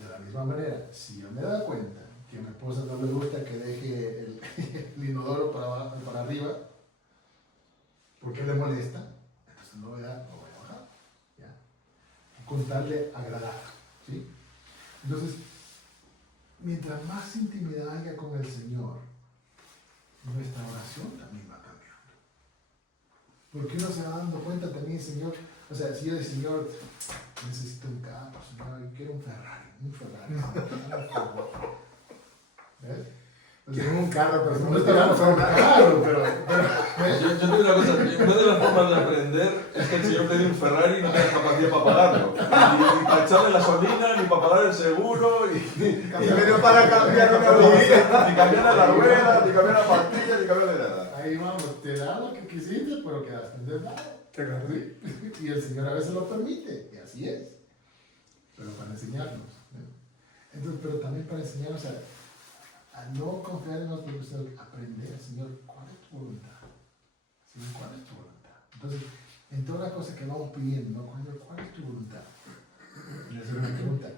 De la misma manera, si yo me he dado cuenta que a mi esposa no le gusta que deje el inodoro para arriba, porque le molesta, entonces no voy a bajar, ¿ya? Con tal de agradar, ¿sí? Entonces, mientras más intimidad haya con el Señor, nuestra oración también va cambiando. Porque uno se va dando cuenta también, Señor, o sea, si yo digo, Señor, necesito un carro, Señor, yo quiero un Ferrari, ¿ves? O sea, Quiero un carro, pero no está hablando de un carro, pero Yo te digo una cosa, una de las formas de aprender es que el señor te dio un Ferrari y no tienes capacidad para pagarlo. Ni para echarle gasolina, ni para pagar el seguro, Pero para cambiar una bobina. ni cambiar la rueda, ni cambiar la pastilla, ni cambiar de nada. ahí vamos, te da lo que quisiste, pero quedaste endeudado. ¿Sí? Y el Señor a veces lo permite, y así es. Pero para enseñarnos, ¿no? Entonces, pero también para enseñarnos a no confiar en nosotros, sino aprender, Señor, ¿cuál es tu voluntad? Señor, ¿cuál es tu voluntad? Entonces, en todas las cosas que vamos pidiendo, ¿no? ¿Cuál es tu voluntad? Y hacer una pregunta.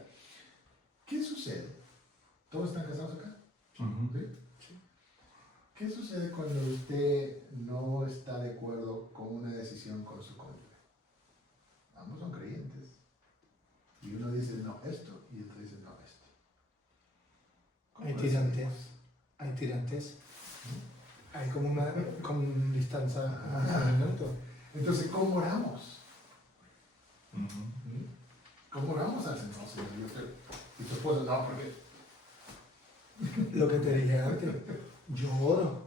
¿Qué sucede? ¿Todos están casados acá? ¿Sí? ¿Qué sucede cuando usted no está de acuerdo con una decisión con su cónyuge? Ambos son creyentes. Y uno dice, no, esto, y otro dice, no, esto. ¿Cómo Hay decidimos? tirantes. Hay tirantes. Hay como una con distancia minuto. Entonces, ¿cómo oramos? ¿Cómo oramos al Señor? No, Señor, yo creo. Y tu esposa, no, porque... Lo que te dije antes, yo oro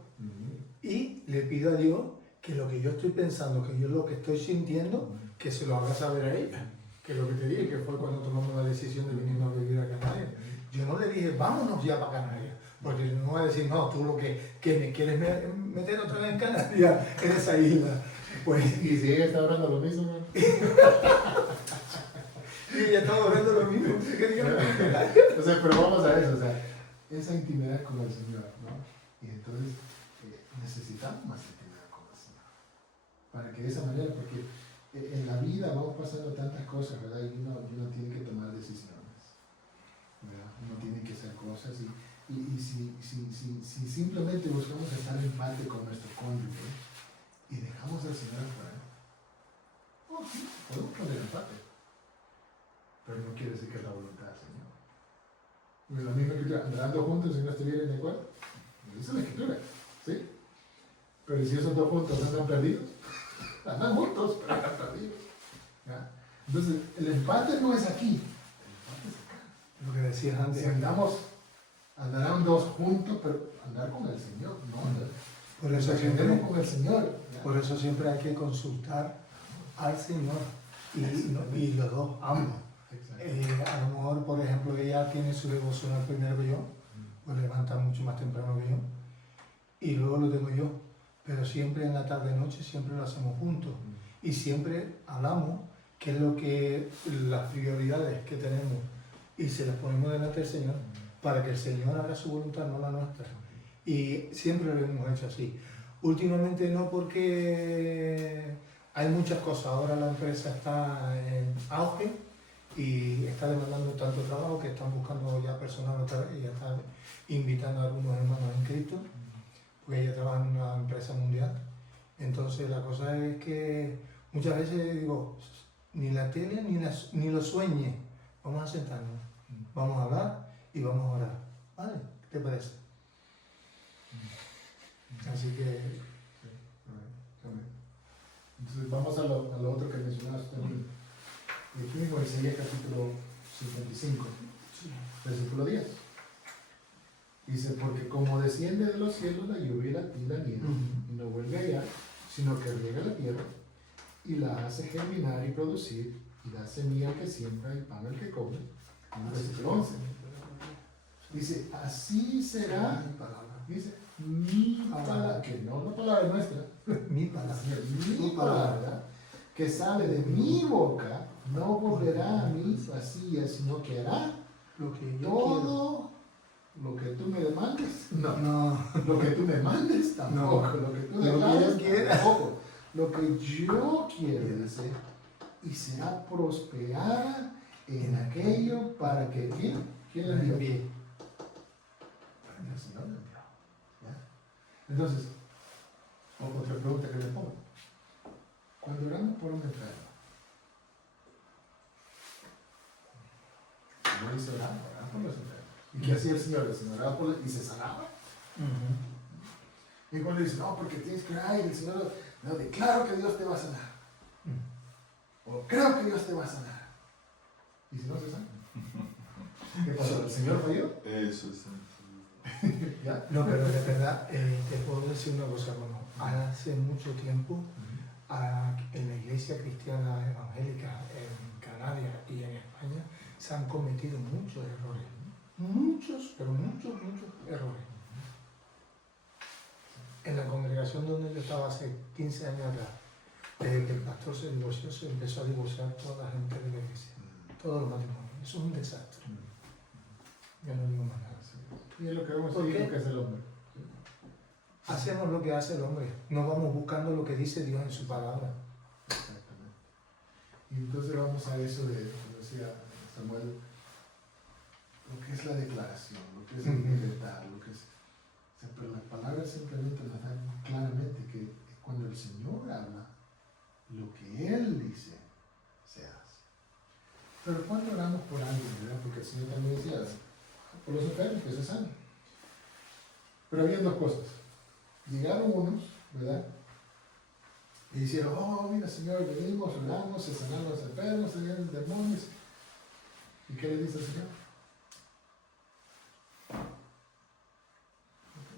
y le pido a Dios que lo que yo estoy pensando, que yo lo que estoy sintiendo, que se lo haga saber a ella. Que lo que te dije, que fue cuando tomamos la decisión de venirnos a vivir a Canarias. Yo no le dije, vámonos ya para Canarias, porque no voy a decir, no, tú lo que me quieres meter otra vez en Canarias, en esa isla. Pues, Y si ella está orando lo mismo, ¿no? y ya estamos viendo lo mismo. O sea, pero vamos a eso, o sea, esa intimidad con el Señor, ¿no? Y entonces necesitamos más intimidad con el Señor. Para que de esa manera, porque en la vida vamos pasando tantas cosas, ¿verdad? Y uno tiene que tomar decisiones, ¿verdad? Uno tiene que hacer cosas y si simplemente buscamos estar en paz con nuestro cónyuge y dejamos al Señor afuera, sí, podemos poner empate. Pero no quiere decir que es la voluntad del Señor. En la misma escritura, andando juntos y no estuvieran de acuerdo. Esa es la escritura, ¿sí? Pero si esos dos juntos andan perdidos, andan juntos, pero andan perdidos. ¿Ya? Entonces, el empate no es aquí, el empate es acá. Lo que decías antes. Si andarán dos juntos, pero andar con el Señor, no andar. Por eso siempre, Andemos con el Señor. ¿ya? por eso siempre hay que consultar al Señor y los dos, ambos. Exacto. A lo mejor, por ejemplo, ella tiene su devocional primero que yo, pues levanta mucho más temprano que yo, y luego lo tengo yo. Pero siempre en la tarde-noche, siempre lo hacemos juntos. Y siempre hablamos qué es lo que, las prioridades que tenemos, y se las ponemos delante del Señor, para que el Señor haga su voluntad, no la nuestra. Y siempre lo hemos hecho así. Últimamente no, porque hay muchas cosas. Ahora la empresa está en auge y está demandando tanto trabajo que están buscando ya personal otra vez y ya están invitando a algunos hermanos en Cristo, porque ella trabaja en una empresa mundial. Entonces la cosa es que muchas veces digo, ni la tele ni lo sueñe, vamos a sentarnos, vamos a hablar y vamos a orar. ¿Vale? ¿Qué te parece? Así que... Entonces vamos a lo otro que mencionaste también. Y aquí mismo Isaías capítulo 55, versículo 10. Dice, porque como desciende de los cielos la lluvia y la nieve, y no vuelve allá, sino que riega la tierra, y la hace germinar y producir, y da semilla al que siembra y pan al que come. Versículo 11. Dice, así será, dice, mi palabra, que no la palabra nuestra, Mi palabra. mi palabra, que sale de mi boca, no volverá a mí vacía, sino que hará Lo que yo todo lo que tú me demandes. quiero. No. Lo que tú me mandes tampoco. No. Lo que tú Lo que declares yo quiera. tampoco. Lo que yo quiero, dice, y será prosperada en aquello para que ¿quién la envió? Bien. El Señor la envió. ¿Ya? Entonces, otra pregunta que le pongo. Cuando oramos por un enfermo, no dice orar por los enfermos. ¿Y qué hacía el Señor? El Señor oraba por y se sanaba. Y cuando dice, no, porque tienes que orar, y el Señor, no, declaro que Dios te va a sanar. O creo que Dios te va a sanar. ¿Y si no se sana? ¿Qué pasó? ¿El Señor falló? Eso es. ¿Ya? No, pero de verdad, te puedo decir una cosa, bueno, hace mucho tiempo en la iglesia cristiana evangélica en Canarias y en España se han cometido muchos errores. Muchos, pero muchos errores. En la congregación donde yo estaba hace 15 años atrás, desde que el pastor se divorció, se empezó a divorciar toda la gente de la iglesia, todos los matrimonios. Eso es un desastre. Yo no digo más nada. Y es lo que vemos ¿Por ahí, qué? lo que hace el hombre. Hacemos lo que hace el hombre, no vamos buscando lo que dice Dios en su palabra. Exactamente. Y entonces vamos a eso de, como decía Samuel, lo que es la declaración, lo que es el decretar, lo que es... O sea, pero las palabras simplemente nos dan claramente que cuando el Señor habla, lo que Él dice, se hace. Pero cuando oramos por alguien, ¿verdad? Porque el Señor también decía, por los enfermos que se sanen. Pero había dos cosas. Llegaron unos, ¿verdad? Y dijeron, oh, mira Señor, venimos, oramos, se sanaron los enfermos, se vienen demonios. ¿Y qué le dice el Señor?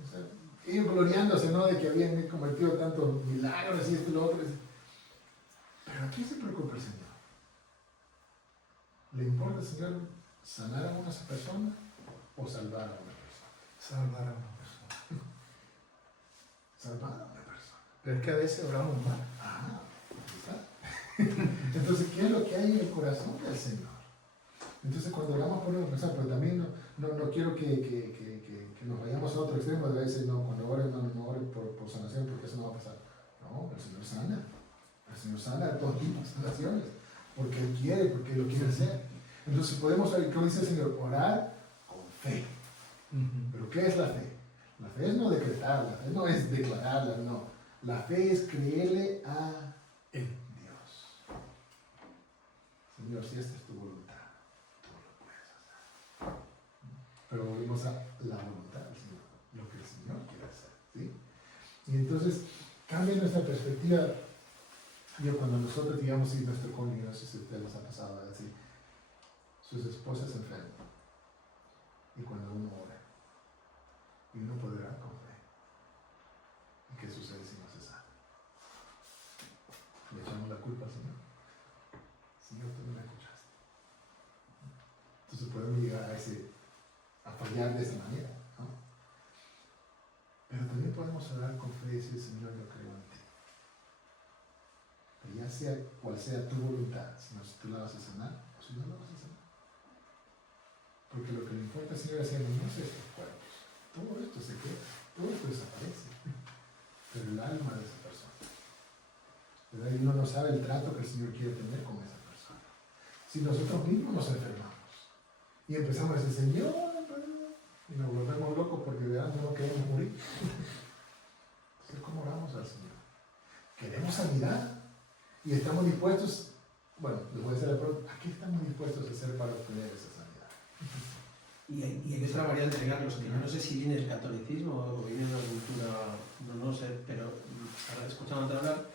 O sea, ellos gloriándose, ¿no? De que habían cometido tantos milagros y esto y lo otro. Pero ¿a quién se preocupa el Señor? ¿Le importa al Señor sanar a una persona o salvar a una persona? Salvar a una persona. Salvar a una persona. Pero es que a veces oramos mal. Ah, ¿está? Entonces, ¿qué es lo que hay en el corazón del Señor? Entonces, cuando oramos por una persona, pero también no quiero que nos vayamos a otro extremo de decir, no, cuando oren, no oren por sanación, porque eso no va a pasar. No, el Señor sana. El Señor sana a todos tipos de sanaciones, porque Él quiere, porque Él lo quiere hacer. Entonces, podemos, ¿qué dice el Señor? Orar con fe. ¿Pero qué es la fe? La fe es no decretar, la fe no es declararla, no. La fe es creerle a Dios. Señor, si esta es tu voluntad, tú lo puedes hacer. Pero volvemos a la voluntad del Señor, lo que el Señor quiere hacer. ¿Sí? Y entonces cambia nuestra perspectiva. Yo cuando nosotros, digamos, y nuestro cónyuge, no sé si a ustedes les ha pasado, decir, sus esposas se enferman. Y cuando uno ora, y uno puede orar con fe. ¿Y qué sucede si no se sana? Le echamos la culpa al Señor. Señor, tú no me escuchaste. Entonces podemos llegar a fallar de esa manera, ¿no? Pero también podemos orar con fe y decir, Señor, yo creo en ti. Pero ya sea cual sea tu voluntad, si tú la vas a sanar o si no la vas a sanar. Porque lo que le importa al Señor es no es estos cuerpos. Todo esto se queda, todo esto desaparece. Pero el alma de esa persona, ¿verdad? Y uno no sabe el trato que el Señor quiere tener con esa persona. Si nosotros mismos nos enfermamos y empezamos a decir, Señor, y nos volvemos locos porque de verdad no queremos morir. Entonces, ¿cómo oramos al Señor? Queremos sanidad y estamos dispuestos, bueno, les voy a hacer la pregunta, ¿a qué estamos dispuestos a hacer para obtener esa sanidad? Y hay otra variante de Carlos, que yo no sé si viene del catolicismo o viene de una cultura, no sé, pero ahora escuchándote hablar,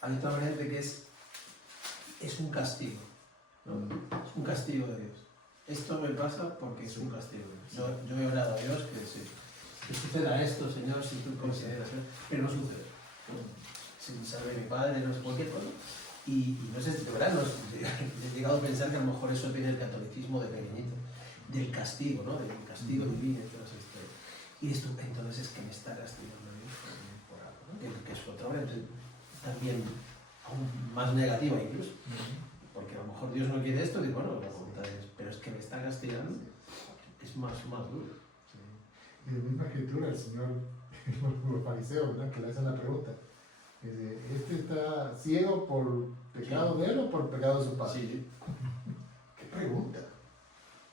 hay otra variante que es un castigo, ¿no? Es un castigo de Dios. Esto me pasa porque es un castigo. Yo he orado a Dios que suceda esto, Señor, si tú consideras, pero no sucede. Si sabe mi padre, no sé, cualquier cosa. Y no sé, de verdad, he llegado a pensar que a lo mejor eso viene del catolicismo de pequeñito, del castigo, ¿no? Del castigo divino y todas esas historias. Y esto, entonces es que me está castigando Dios por algo, ¿no? Que es otra variante también aún más negativa incluso. Porque a lo mejor Dios no quiere esto, y bueno, la voluntad es, pero es que me está castigando, es más duro. En la misma escritura, el Señor, los fariseos, ¿verdad? Que le hacen la pregunta. Dice, ¿este está ciego por pecado de él o por pecado de su padre? Sí. ¿Qué pregunta?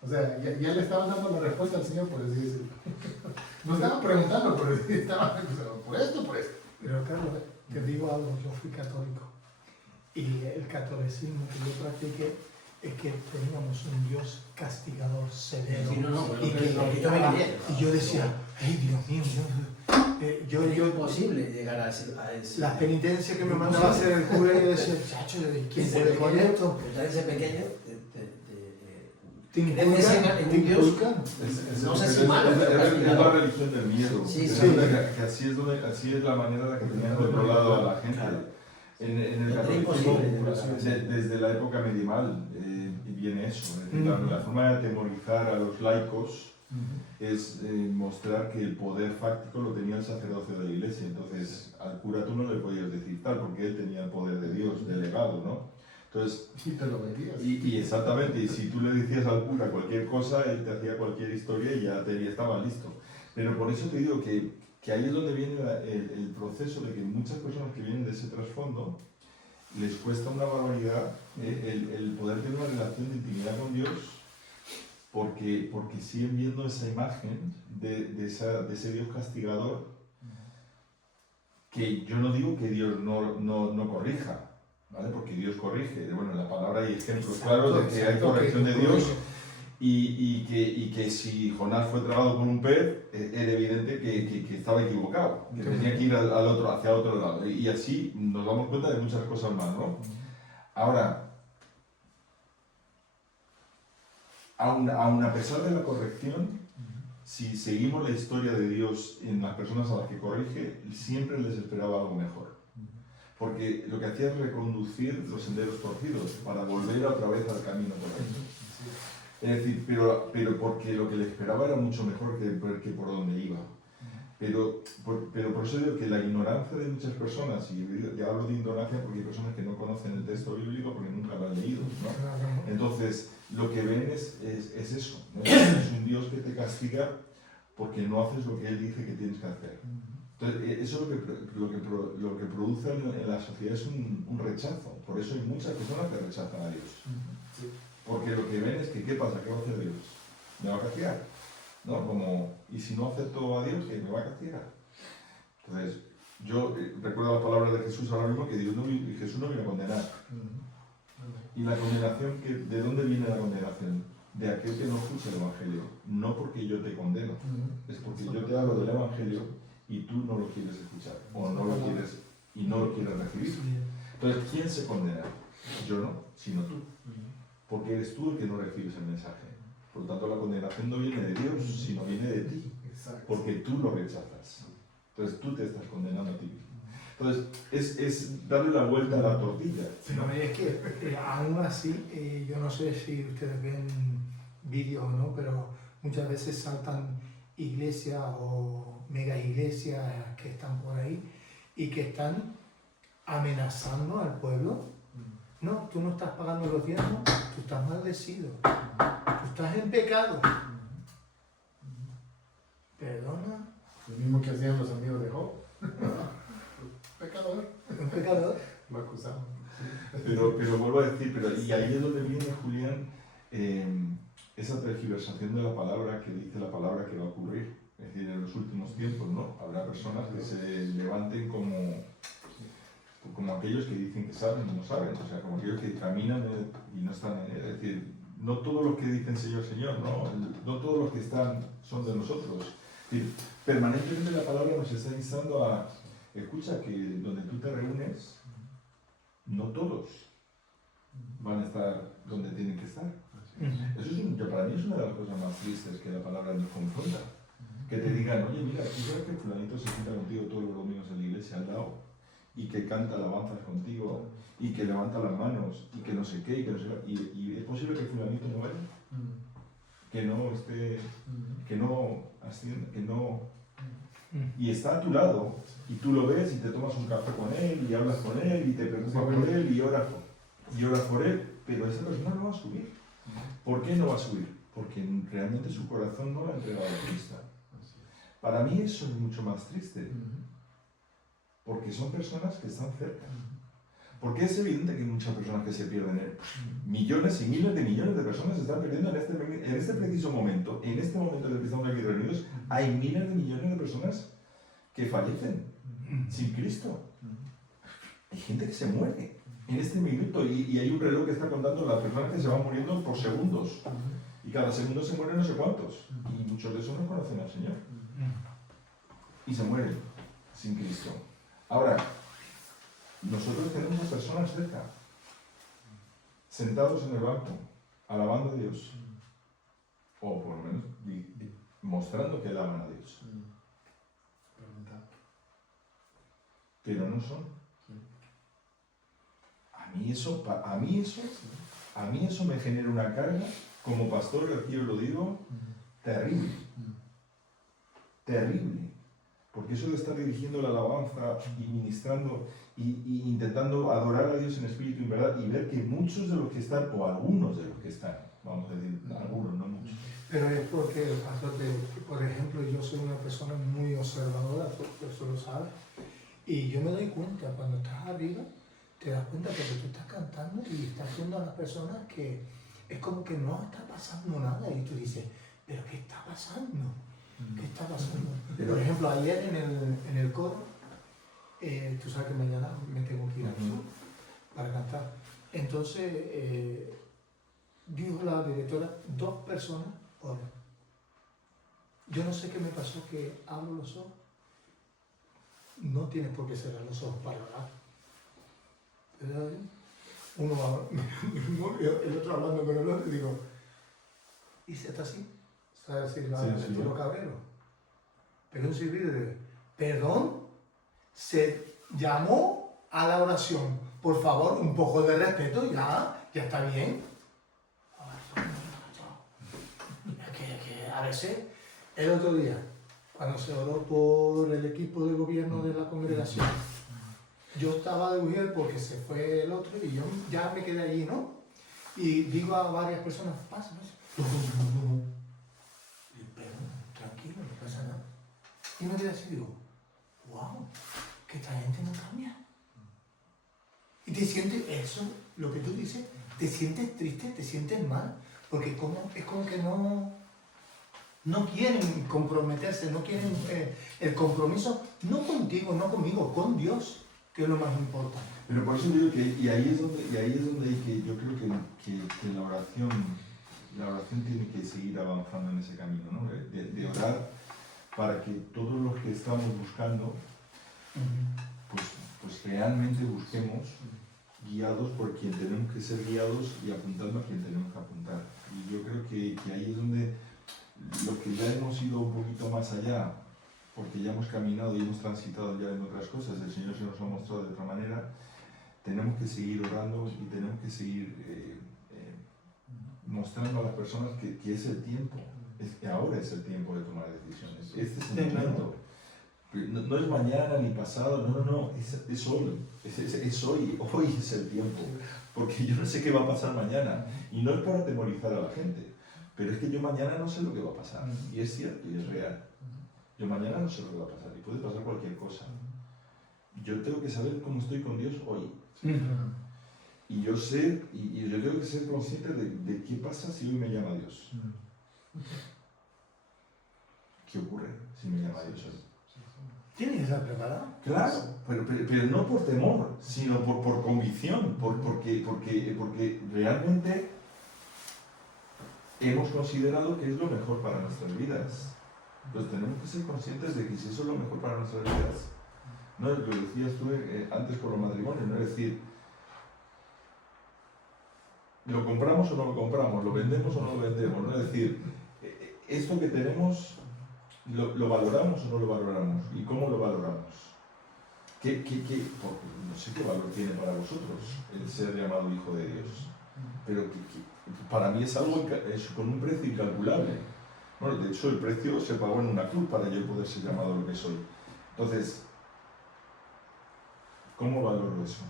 O sea, ya le estaban dando la respuesta al Señor, por así decirlo. No estaban preguntando, por así estaban por esto, por esto. Pero Carlos, te digo algo, yo fui católico y el catolicismo que yo practiqué es que teníamos un Dios castigador severo. Sí, no, y, que, y yo decía, ay Dios mío, yo es imposible llegar a ese. la penitencia que me mandaba a hacer el cura, yo decía, chacho, ¿quién puede con esto? Desde pequeño Te en un Dios. inculcan. No sé si malo, pero es la religión del miedo. Sí, Es sí. que así es la manera en la que tenían controlado a la gente. Claro. En el Era catolicismo, imposible. desde la época medieval, viene eso. Es decir, la forma de atemorizar a los laicos es mostrar que el poder fáctico lo tenía el sacerdocio de la iglesia. Entonces, al cura tú no le podías decir tal, porque él tenía el poder de Dios delegado, ¿no? Entonces, Y te lo metías. y exactamente, y si tú le decías al cura cualquier cosa, él te hacía cualquier historia y ya estaba listo. Pero por eso te digo que ahí es donde viene el proceso de que muchas personas que vienen de ese trasfondo les cuesta una barbaridad el poder tener una relación de intimidad con Dios porque siguen viendo esa imagen de ese Dios castigador, que yo no digo que Dios no corrija, ¿vale? Porque Dios corrige. Bueno, en la palabra hay ejemplos claros de que hay corrección de Dios y que si Jonás fue tragado por un pez, era evidente que estaba equivocado, que tenía que ir hacia otro lado. Y así nos damos cuenta de muchas cosas más, ¿no? Ahora, aun a pesar de la corrección, si seguimos la historia de Dios en las personas a las que corrige, siempre les esperaba algo mejor. Porque lo que hacía es reconducir los senderos torcidos para volver otra vez al camino correcto. Es decir, pero porque lo que le esperaba era mucho mejor que por donde iba. Pero por eso digo que la ignorancia de muchas personas, y yo hablo de ignorancia porque hay personas que no conocen el texto bíblico porque nunca lo han leído, ¿no? Entonces, lo que ven es eso, ¿no? Es un Dios que te castiga porque no haces lo que Él dice que tienes que hacer. Entonces, eso lo que produce en la sociedad es un rechazo. Por eso hay muchas personas que rechazan a Dios. Porque lo que ven es que, ¿qué pasa? ¿Qué va a hacer Dios? ¿Me va a castigar? ¿No? ¿Y si no acepto a Dios, qué? ¿Me va a castigar? Entonces, yo recuerdo las palabras de Jesús ahora mismo, que Jesús no viene a condenar. ¿Y la condenación, de dónde viene la condenación? De aquel que no escucha el Evangelio. No porque yo te condeno, es porque yo te hablo del Evangelio y tú no lo quieres escuchar, o no lo quieres y no lo quieres recibir. Entonces, ¿quién se condena? Yo no, sino tú. Porque eres tú el que no recibes el mensaje. Por lo tanto, la condenación no viene de Dios, sino viene de ti. Porque tú lo rechazas. Entonces, tú te estás condenando a ti mismo. Entonces, es darle la vuelta a la tortilla. Pero es que aún así, yo no sé si ustedes ven vídeos o no, pero muchas veces saltan iglesias o mega iglesias que están por ahí y que están amenazando al pueblo. No, tú no estás pagando los diezmos, tú estás maldecido, tú estás en pecado. Perdona. Lo mismo que hacían los amigos de Job. Pecador. un pecador. Lo acusamos. Pero vuelvo a decir, y ahí es donde viene, Julián, esa tergiversación de la palabra que dice la palabra que va a ocurrir. Es decir, en los últimos tiempos, ¿no? Habrá personas que se levanten como aquellos que dicen que saben y no saben, o sea, como aquellos que caminan y no están en él. Es decir, no todos los que dicen Señor, Señor, no todos los que están son de nosotros. Es decir, permanentemente la palabra nos está instando a, escucha, que donde tú te reúnes, no todos van a estar donde tienen que estar. Eso es para mí es una de las cosas más tristes que la palabra nos confronta. Que te digan, oye, mira, tú sabes que fulanito se sienta contigo todos los domingos en la iglesia al lado y que canta alabanzas contigo y que levanta las manos y que no sé qué y que no sé qué. Y es posible que fulanito no vaya, que no esté, que no ascienda, que no... Y está a tu lado y tú lo ves y te tomas un café con él y hablas con él y te preocupas por él y oras por él, pero esa persona no va a subir. ¿Por qué no va a subir? Porque realmente su corazón no lo ha entregado a Cristo. Para mí eso es mucho más triste, porque son personas que están cerca. Porque es evidente que hay muchas personas que se pierden. Millones y miles de millones de personas se están perdiendo en este preciso momento. En este momento en el que estamos aquí reunidos, hay miles de millones de personas que fallecen sin Cristo. Hay gente que se muere en este minuto y hay un reloj que está contando las personas que se van muriendo por segundos. Y cada segundo se mueren no sé cuántos. Y muchos de esos no conocen al Señor. Y se mueren sin Cristo. Ahora, nosotros tenemos a personas cerca, sentados en el banco, alabando a Dios, o por lo menos mostrando que alaban a Dios, pero no son. A mí eso me genera una carga, como pastor, aquí os lo digo, terrible, terrible. Porque eso de estar dirigiendo la alabanza y ministrando y intentando adorar a Dios en espíritu y en verdad y ver que muchos de los que están, o algunos de los que están, vamos a decir, algunos, no muchos. Pero es porque, pastor, por ejemplo, yo soy una persona muy observadora, eso lo sabes, y yo me doy cuenta, cuando estás arriba, te das cuenta que tú estás cantando y estás viendo a las personas que es como que no está pasando nada y tú dices, ¿pero qué está pasando? ¿Qué está pasando? Por ejemplo, ayer en el coro, tú sabes que mañana me tengo que ir al sur para cantar. Entonces, dijo la directora, 2 personas oran. Yo no sé qué me pasó, que abro los ojos. No tienes por qué cerrar los ojos para orar. ¿Verdad? Uno va, el otro hablando con el otro y digo, ¿y se está así? ¿Sabes decir la estilo Cabrero? Pero un silbido de, perdón, se llamó a la oración. Por favor, un poco de respeto, ya está bien. Que a veces, el otro día, cuando se oró por el equipo de gobierno de la congregación, yo estaba de mujer porque se fue el otro y yo ya me quedé allí, ¿no? Y digo a varias personas, pasa. Pero tranquilo, no pasa nada. Y me quedé así y digo, wow, que esta gente no cambia. Y te sientes, eso, lo que tú dices, te sientes triste, te sientes mal, porque es como que no quieren comprometerse, no quieren el compromiso, no contigo, no conmigo, con Dios, que es lo más importante. Pero por eso digo que, y ahí es donde hay que, yo creo que la oración tiene que seguir avanzando en ese camino, ¿no? De orar para que todos los que estamos buscando, pues realmente busquemos guiados por quien tenemos que ser guiados y apuntando a quien tenemos que apuntar. Y yo creo que ahí es donde los que ya hemos ido un poquito más allá, porque ya hemos caminado y hemos transitado ya en otras cosas, el Señor se nos ha mostrado de otra manera, tenemos que seguir orando y tenemos que seguir mostrando a las personas que es el tiempo, que ahora es el tiempo de tomar decisiones. Este es el momento. No es mañana ni pasado, no, es hoy. Es hoy es el tiempo. Porque yo no sé qué va a pasar mañana. Y no es por atemorizar a la gente, pero es que yo mañana no sé lo que va a pasar. Y es cierto y es real. Yo mañana no sé lo que va a pasar y puede pasar cualquier cosa. yo tengo que saber cómo estoy con Dios hoy. Ujú. Y yo sé, y yo tengo que ser consciente de qué pasa si hoy me llama Dios. ¿Qué ocurre si me llama Dios hoy? Tienes que estar preparado. Claro, pero no por temor, sino por convicción, porque realmente hemos considerado que es lo mejor para nuestras vidas. Entonces tenemos que ser conscientes de que si eso es lo mejor para nuestras vidas, no lo que decías tú antes con los matrimonios, no es decir, lo compramos o no lo compramos, lo vendemos o no lo vendemos, no es decir, esto que tenemos, ¿lo valoramos o no lo valoramos? ¿Y cómo lo valoramos? Porque no sé qué valor tiene para vosotros el ser llamado hijo de Dios, pero para mí es algo con un precio incalculable. Bueno, de hecho, el precio se pagó en una cruz para yo poder ser llamado lo que soy. Entonces, ¿cómo valoro eso?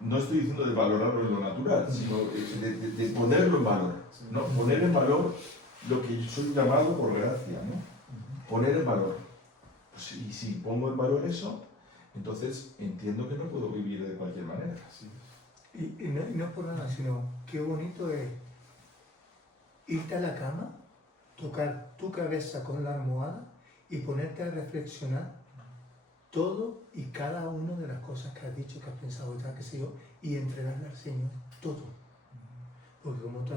No estoy diciendo de valorarlo en lo natural, sino de ponerlo en valor. ¿No? Poner en valor lo que soy llamado por gracia, ¿no? Poner en valor. Pues, y si pongo en valor eso, entonces entiendo que no puedo vivir de cualquier manera. Y no es por nada, sino qué bonito es irte a la cama, tocar tu cabeza con la almohada y ponerte a reflexionar todo y cada una de las cosas que has dicho, que has pensado y tal, que sé yo, y entregarle al Señor todo. Porque como te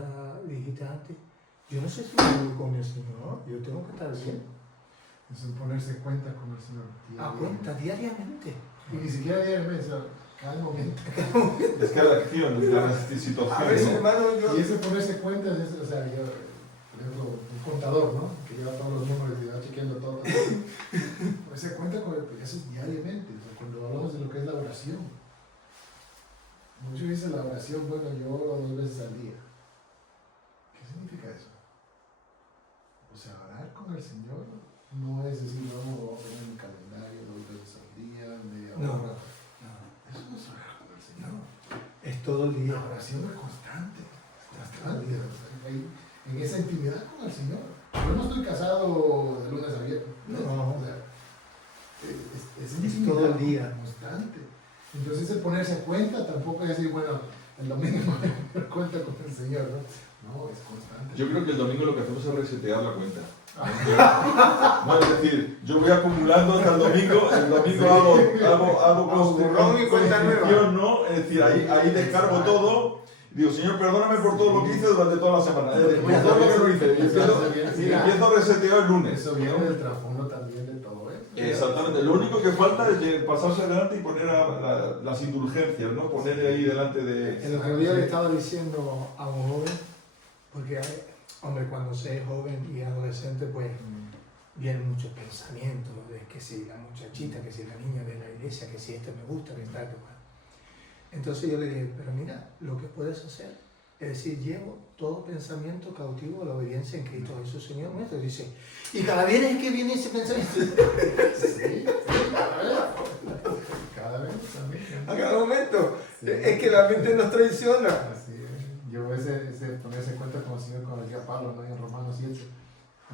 dijiste antes, yo no sé si voy con el Señor, yo tengo que estar bien. Es un ponerse cuenta con el Señor. A cuenta, diariamente. Y ni siquiera diariamente, sino cada momento. Es cada acción, cada situación. A ver, ¿no? hermano, yo... Y ese ponerse cuenta, o sea, yo, por ejemplo, un contador, ¿no? Que lleva todos los números y va chequeando todo. Ponerse cuenta con eso es diariamente, o sea, cuando hablamos de lo que es la oración. Muchos dicen la oración, bueno, yo oro 2 veces al día. ¿Qué significa eso? O sea, orar con el Señor no es decir, vamos a poner un calendario 2 veces al día, media No, hora. no, Eso no es orar con el Señor. es todo el día. La oración es constante, constante, o sea, en esa intimidad con el Señor. Yo no estoy casado de lunes a viernes. No. O sea, es Es intimidad todo el día. constante. Entonces el ponerse a cuenta tampoco es decir, bueno, el domingo me voy a poner cuenta con el Señor, ¿no? No, es constante. Yo creo que el domingo lo que hacemos es resetear la cuenta. No, es decir, yo voy acumulando hasta el domingo hago borrón y cuenta nueva. constitución, ¿no? Es decir, ahí descargo todo. Y digo, Señor, perdóname por todo lo que hice durante toda la semana. Por todo lo que no hice. Y empiezo a resetear el lunes. Eso viene del trasfondo también de todo eso. Exactamente. Lo único que falta es pasarse adelante y poner las indulgencias, ¿no? Poner ahí delante de... El otro día le estaba diciendo a un joven, porque, hombre, cuando se es joven y adolescente, pues vienen muchos pensamientos de que si la muchachita, que si la niña de la iglesia, que si este me gusta, que tal, que cual. Entonces yo le dije, pero mira, lo que puedes hacer es decir, llevo todo pensamiento cautivo a la obediencia en Cristo Jesús, Señor nuestro. Y dice, y cada vez que viene ese pensamiento, Sí, cada vez también. a cada momento, es que la mente nos traiciona. Así es. Yo ese ponerse en cuenta como el Señor, como decía Pablo, ¿no? En Romanos 7,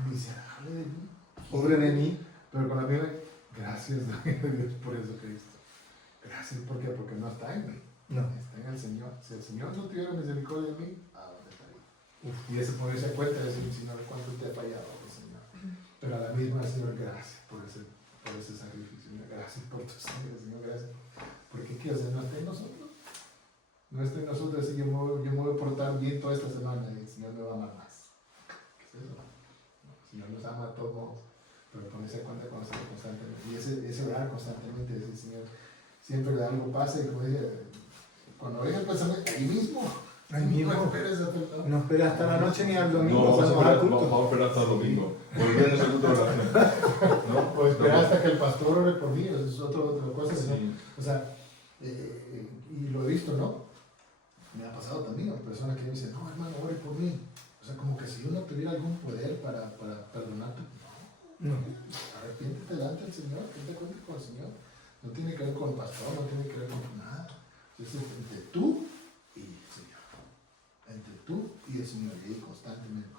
miserable de mí. Pobre de mí. Pero con la Biblia, gracias a Dios por Jesucristo. Gracias, ¿por qué? Porque no está en mí. No. Está en el Señor. Si el Señor no tuviera misericordia de mí, ¿a dónde estaría? Y ese ponerse en cuenta es decir, Señor, ¿cuánto te ha fallado, Señor? Pero a la misma, Señor, gracias por ese sacrificio. Gracias por tu sangre, Señor, gracias. Porque ¿qué? O sea, no está en nosotros. No está en nosotros, así yo me voy a portar bien toda esta semana y el Señor me va a amar más. ¿Qué es eso? No, el Señor nos ama a todos modos, pero ponerse en cuenta constantemente. Y ese orar constantemente, decir, Señor, siempre que algo pase, y como dice, cuando venga el pensamiento, ahí mismo. No esperes No espera hasta la noche ni al domingo. No, vamos a esperar hasta el domingo. Volver a ese culto de oración. ¿No? O esperar hasta que el pastor ore por mí, eso es otra cosa. Sí. ¿No? O sea, y lo he visto, ¿no? Me ha pasado también, hay personas que me dicen, no, hermano, ore por mí. O sea, como que si yo no tuviera algún poder para perdonarte, No. arrepiéntete delante del Señor, que te cuentes con el Señor. No tiene que ver con el pastor, no tiene que ver con nada. Entonces, entre tú y el Señor. Entre tú y el Señor, y constantemente.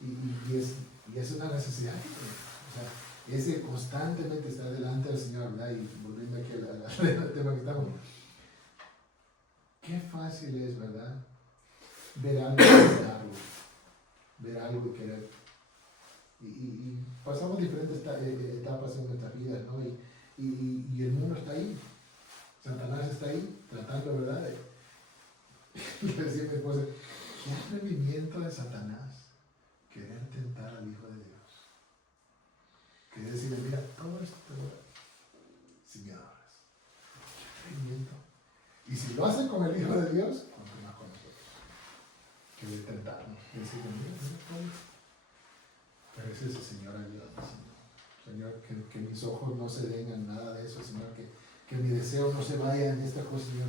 Y es una necesidad. O sea, ese constantemente estar delante del Señor, ¿verdad? Y volviendo aquí al tema que estamos, qué fácil es, ¿verdad? Ver algo y quererlo, ver algo y querer. Y pasamos diferentes etapas en nuestras vidas, ¿no? Y el mundo está ahí, Satanás está ahí, tratando, ¿verdad? Le decía a mi esposa, qué atrevimiento de Satanás querer tentar al Hijo de Dios. Querer decirle, mira, todo esto te voy a dar si me adoras. Qué atrevimiento. Y si lo hacen con el Hijo de Dios, cuánto más con nosotros. Querer tentarnos. Y decirle, mira, todo esto. Pero ese es el Señor ayudando, Señor, que mis ojos no se den a nada de eso, Señor, que mi deseo no se vaya en esta cosa, Señor,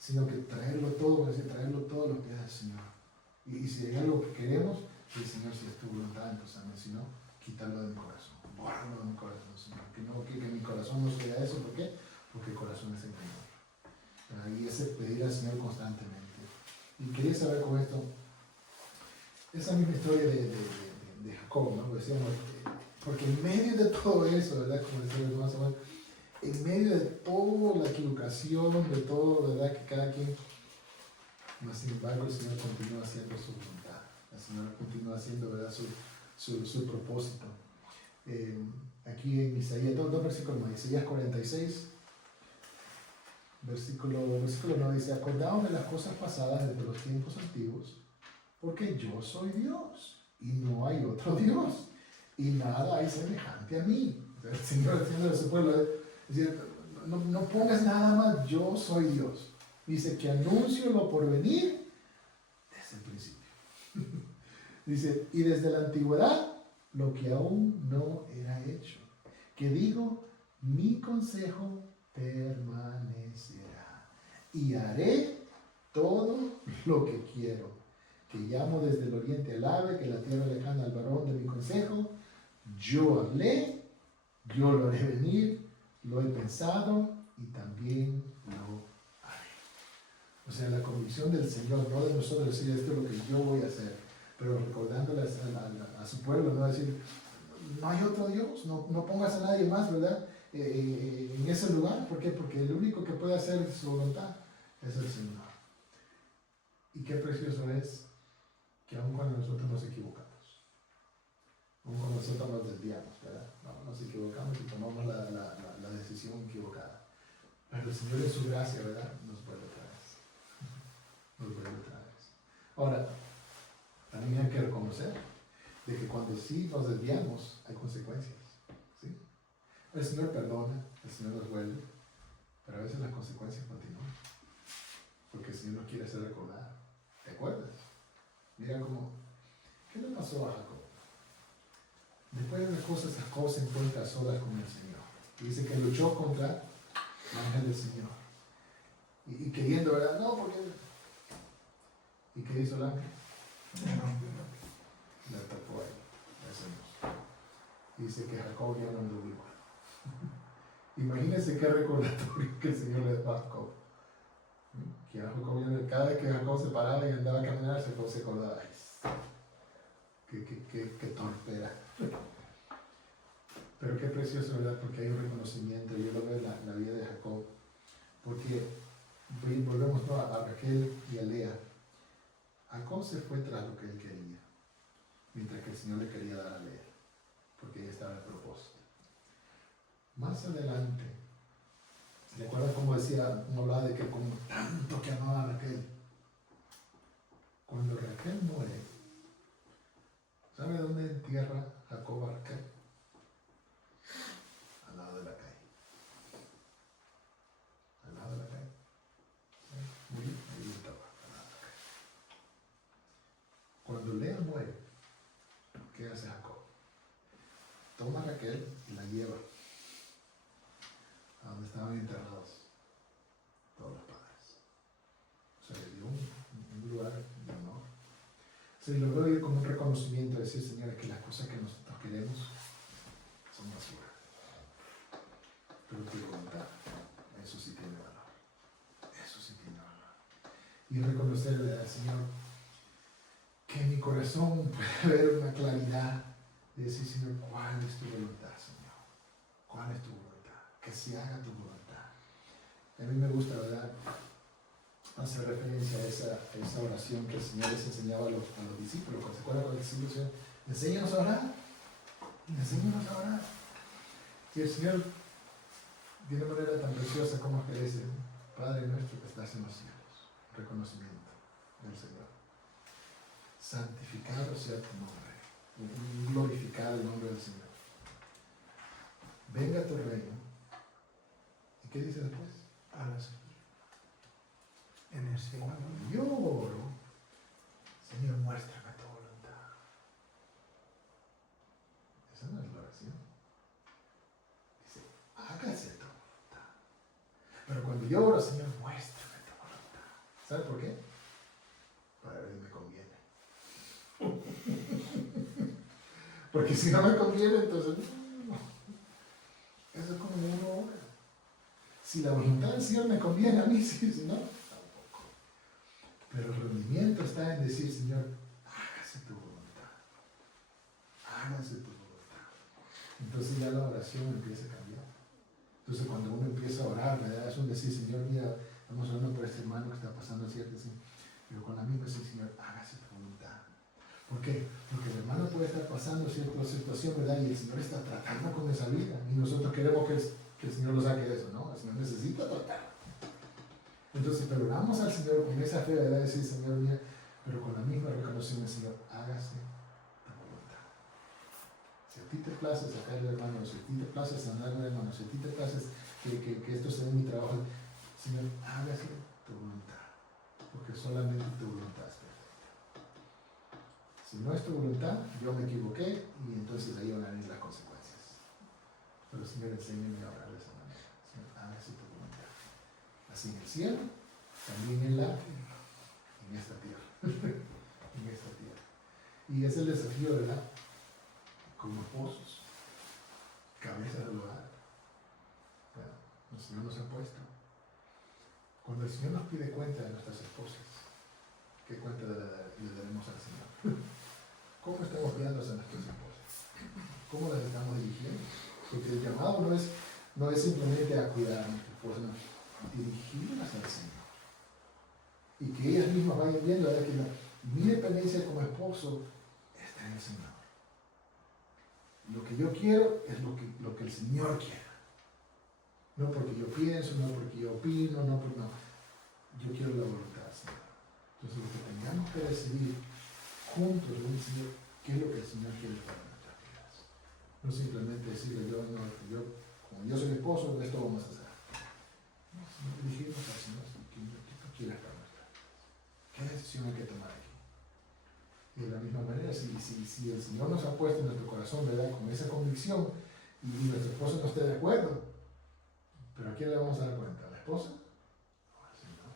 sino que traerlo todo, traerlo todo a los pies del Señor. Y si hay algo que queremos, sí, Señor, si es tu voluntad, entonces, amén, si no, quítalo de mi corazón, bórralo de mi corazón, Señor, que mi corazón no sea eso, ¿por qué? Porque el corazón es el Señor. Y ese pedir al Señor constantemente. Y quería saber con esto, esa misma historia de Jacob, ¿no? Porque en medio de todo eso, ¿verdad? Como decía el hermano Samuel, en medio de toda la equivocación, de todo, ¿verdad? Que cada quien, mas sin embargo el Señor continúa haciendo su voluntad, el Señor continúa haciendo, ¿verdad? Su propósito. Aquí en Isaías, dos versículos más, Isaías 46, versículo 9 dice, acordaos de las cosas pasadas desde los tiempos antiguos, porque yo soy Dios y no hay otro Dios y nada hay semejante a mí. El Señor diciendo a su pueblo, es decir, no pongas nada más, yo soy Dios. Dice que anuncio lo por venir desde el principio. Dice, y desde la antigüedad lo que aún no era hecho. Que digo, mi consejo permanecerá y haré todo lo que quiero. Que llamo desde el oriente al ave, que la tierra lejana al varón de mi consejo. Yo hablé, yo lo haré venir, lo he pensado y también lo haré. O sea, la convicción del Señor, no de nosotros decir esto es lo que yo voy a hacer, pero recordándole a su pueblo, no decir, no hay otro Dios, no pongas a nadie más, ¿verdad? En ese lugar. ¿Por qué? Porque el único que puede hacer su voluntad es el Señor. Y qué precioso es que aun cuando nosotros nos equivocamos, aun cuando nosotros nos desviamos, ¿verdad? Nos equivocamos y tomamos la decisión equivocada. Pero el Señor en su gracia, ¿verdad? Nos vuelve otra vez. Nos vuelve otra vez. Ahora, también hay que reconocer de que cuando sí nos desviamos, hay consecuencias. ¿Sí? El Señor perdona, el Señor nos vuelve, pero a veces las consecuencias continúan. Porque el Señor nos quiere hacer recordar. ¿Te acuerdas? Mira cómo, ¿qué le pasó a Jacob? Después de las cosas, Jacob se encuentra a solas con el Señor. Y dice que luchó contra el ángel del Señor. Y queriendo, ¿verdad? No, porque... ¿Y qué hizo el ángel? Le atacó a él. Eso no. Dice que Jacob ya no anduvo igual. Imagínense qué recordatorio que el Señor le dio a Jacob. Que a Jacob, cada vez que Jacob se paraba y andaba a caminar, Jacob se acordaba. Qué torpera. Pero qué precioso, ¿verdad? Porque hay un reconocimiento. Yo lo veo en la vida de Jacob. Porque volvemos a Raquel y a Lea. Jacob se fue tras lo que él quería, mientras que el Señor le quería dar a Lea, porque ella estaba en el propósito. Más adelante, ¿recuerdan cómo decía, cómo hablaba de que como tanto que amaba a Raquel? Cuando Raquel muere, ¿sabe dónde entierra Jacob a Raquel? Al lado de la calle. Al lado de la calle. Muy bien, ahí estaba, al lado de la calle. Cuando Lea muere, ¿qué hace Jacob? Toma a Raquel y la lleva a donde estaban enterrados todos los padres. O sea, le dio un lugar de honor. Se lo veo como un reconocimiento de decir, Señor, que las cosas que nosotros queremos son basura. Pero tu voluntad, eso sí tiene valor. Eso sí tiene valor. Y reconocerle al Señor que en mi corazón puede haber una claridad y decir, Señor, ¿cuál es tu voluntad, Señor? ¿Cuál es tu voluntad? Que se haga tu voluntad. A mí me gusta, ¿verdad?, hacer referencia a esa oración que el Señor les enseñaba a los discípulos. Cuando se acuerdan con los discípulos, Señor, enséñanos a orar. Enséñanos a orar. Y el Señor, de una manera tan preciosa como es que dice, Padre nuestro que estás en los cielos, reconocimiento del Señor. Santificado sea tu nombre. Glorificado el nombre del Señor. Venga tu reino. ¿Y qué dice después? Hágase en el cielo. Cuando yo oro, Señor, muéstrame tu voluntad. Esa no es la oración. Dice, hágase tu voluntad. Pero cuando yo oro, Señor, muéstrame tu voluntad. ¿Sabe por qué? Para ver si me conviene. Porque si no me conviene, entonces no. Eso es como uno ora. Si la voluntad del Señor me conviene a mí, sí, si no, tampoco. Pero el rendimiento está en decir, Señor, hágase tu voluntad. Hágase tu voluntad. Entonces ya la oración empieza a cambiar. Entonces cuando uno empieza a orar, ¿verdad? Es un decir, Señor, mira, estamos orando por este hermano que está pasando cierto, sí. Pero con la misma decir, Señor, hágase tu voluntad. ¿Por qué? Porque el hermano puede estar pasando cierta situación, ¿verdad? Y el Señor está tratando con esa vida. Y nosotros queremos que el Señor lo saque de eso, ¿no? El Señor necesita tratar. Entonces, pero oramos al Señor con esa fe, ¿verdad? Decir, Señor, mira, pero con la misma reconoción del Señor, hágase tu voluntad. Si a ti te place sacarle al hermano, si a ti te place sanarle al hermano, si a ti te place que esto sea mi trabajo, Señor, hágase tu voluntad. Porque solamente tu voluntad es perfecta. Si no es tu voluntad, yo me equivoqué y entonces ahí van a venir las consecuencias. Pero Señor, enséñame a orar de esa manera. Señor, hágase tu voluntad. Así en el cielo, también en esta tierra. En esta tierra. Y es el desafío, ¿verdad? Como esposos, cabezas del hogar. Bueno, el Señor nos ha puesto. Cuando el Señor nos pide cuenta de nuestras esposas, ¿qué cuenta le daremos al Señor? ¿Cómo estamos cuidando a nuestras esposas? ¿Cómo las estamos dirigiendo? Porque el llamado no es simplemente a cuidar a nuestra esposa, no, dirigirlas al Señor. Y que ellas mismas vayan viendo, ¿verdad? Que mi dependencia como esposo está en el Señor. Lo que yo quiero es lo que el Señor quiera. No porque yo pienso, no porque yo opino, no. Yo quiero la voluntad del Señor. Entonces, lo que tengamos que decidir juntos es decir qué es lo que el Señor quiere para nuestras vidas. No simplemente decirle, como yo soy esposo, esto vamos a hacer. No, sino dirigirnos al Señor, ¿qué tú quieres para nuestras vidas? ¿Qué decisión hay que tomar aquí? Y de la misma manera, si el Señor nos ha puesto en nuestro corazón, ¿verdad?, con esa convicción, y nuestro esposo no esté de acuerdo, ¿pero a quién le vamos a dar cuenta? ¿A la esposa? No, al Señor.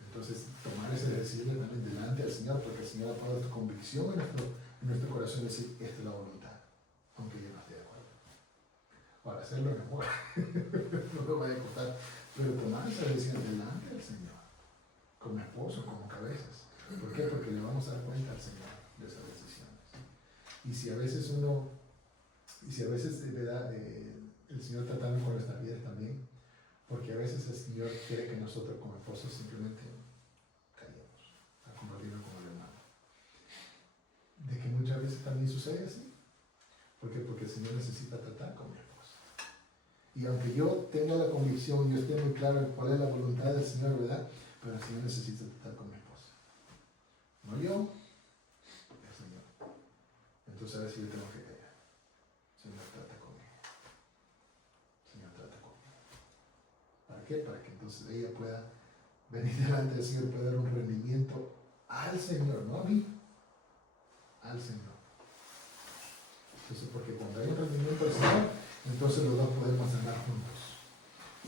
Entonces, tomar ese decirle también delante al Señor, porque el Señor ha puesto convicción en nuestro corazón, decir, esta es la voluntad, aunque yo no esté de acuerdo. Para hacerlo en amor, no lo vaya a costar, pero tomar esa decisión delante del Señor, como esposo, como cabezas. ¿Por qué? Porque le vamos a dar cuenta al Señor de esas decisiones. Y si a veces de verdad, el Señor tratando con nuestras vidas también, porque a veces el Señor quiere que nosotros como esposos simplemente callemos, a compartirlo con el hermano. De que muchas veces también sucede así. ¿Por qué? Porque el Señor necesita tratar con mi esposa. Y aunque yo tenga la convicción, yo esté muy claro en cuál es la voluntad del Señor, ¿verdad? Pero el Señor necesita tratar con mi esposa. No yo, el Señor. Entonces a veces yo tengo que callar. Señor, trata conmigo. Señor, trata conmigo. ¿Para qué? Para que entonces ella pueda venir delante del Señor y pueda dar un rendimiento al Señor, no a mí, al Señor. Entonces, porque cuando hay un rendimiento al Señor, entonces los dos podemos andar juntos.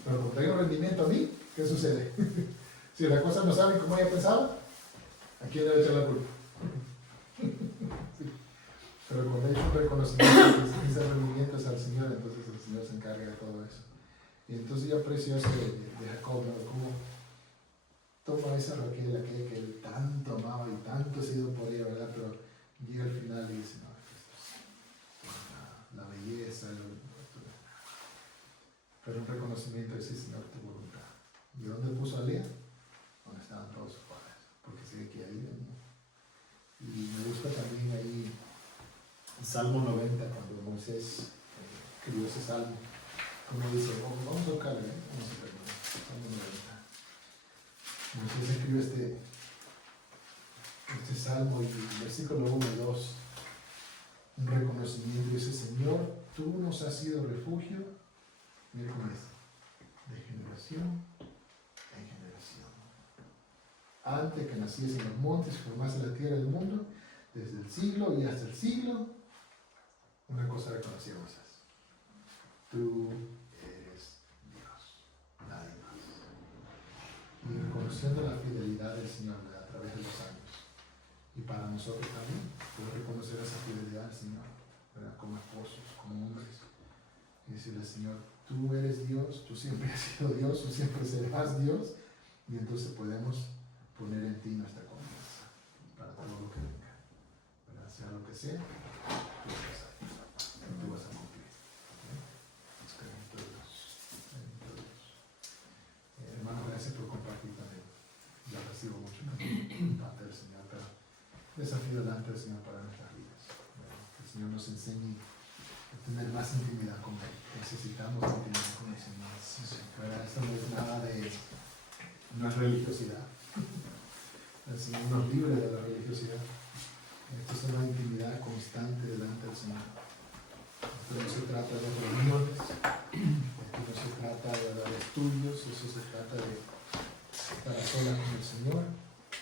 Pero cuando hay un rendimiento a mí, ¿qué sucede? Si las cosas no salen como ella pensaba, ¿a quién le echa la culpa? Sí. Pero cuando hay un reconocimiento, ese rendimiento es al Señor, entonces el Señor se encarga de todo eso. Y entonces yo aprecio eso de Jacob, ¿no? Como toma esa Raquel, aquella que él tanto amaba y tanto ha sido por ella, ¿verdad? Pero llega al final y dice, no, la belleza, pero un reconocimiento de sí, Señor, tu voluntad. ¿Y dónde puso a Lea? Donde estaban todos sus padres, porque sé que ahí venía. Y me gusta también ahí el Salmo 90, cuando Moisés escribió ese salmo, como dice, vamos a buscarlo, vamos a verlo, Salmo 90. Moisés escribió este salmo y el versículo 1 y 2, un reconocimiento, dice, Señor, tú nos has sido refugio, mira cómo dice, de generación en generación. Antes que naciesen los montes y formase la tierra del mundo, desde el siglo y hasta el siglo, una cosa reconocida Moisés. Tú eres Dios, nadie más. Y reconociendo la fidelidad del Señor a través de los años. Y para nosotros también, poder reconocer esa fidelidad al Señor, ¿verdad? Como esposos, como hombres. Y decirle, Señor, tú eres Dios, tú siempre has sido Dios, tú siempre serás Dios. Y entonces podemos poner en ti nuestra confianza para todo lo que venga. ¿Verdad? Sea lo que sea, tú vas a cumplir. Bendito Dios. Bendito Dios. Hermano, gracias por compartir también. Ya recibo mucho también parte del Señor, pero desafío delante del Señor para nuestras vidas. Que el Señor nos enseñe a tener más intimidad con Él. Necesitamos intimidad con el Señor. ¿Verdad? Esto no es nada de, no es religiosidad. El Señor nos libre de la religiosidad. Esto es una intimidad constante delante del Señor. Esto no se trata de reuniones, esto no se trata de dar estudios, eso se trata de estar a solas con el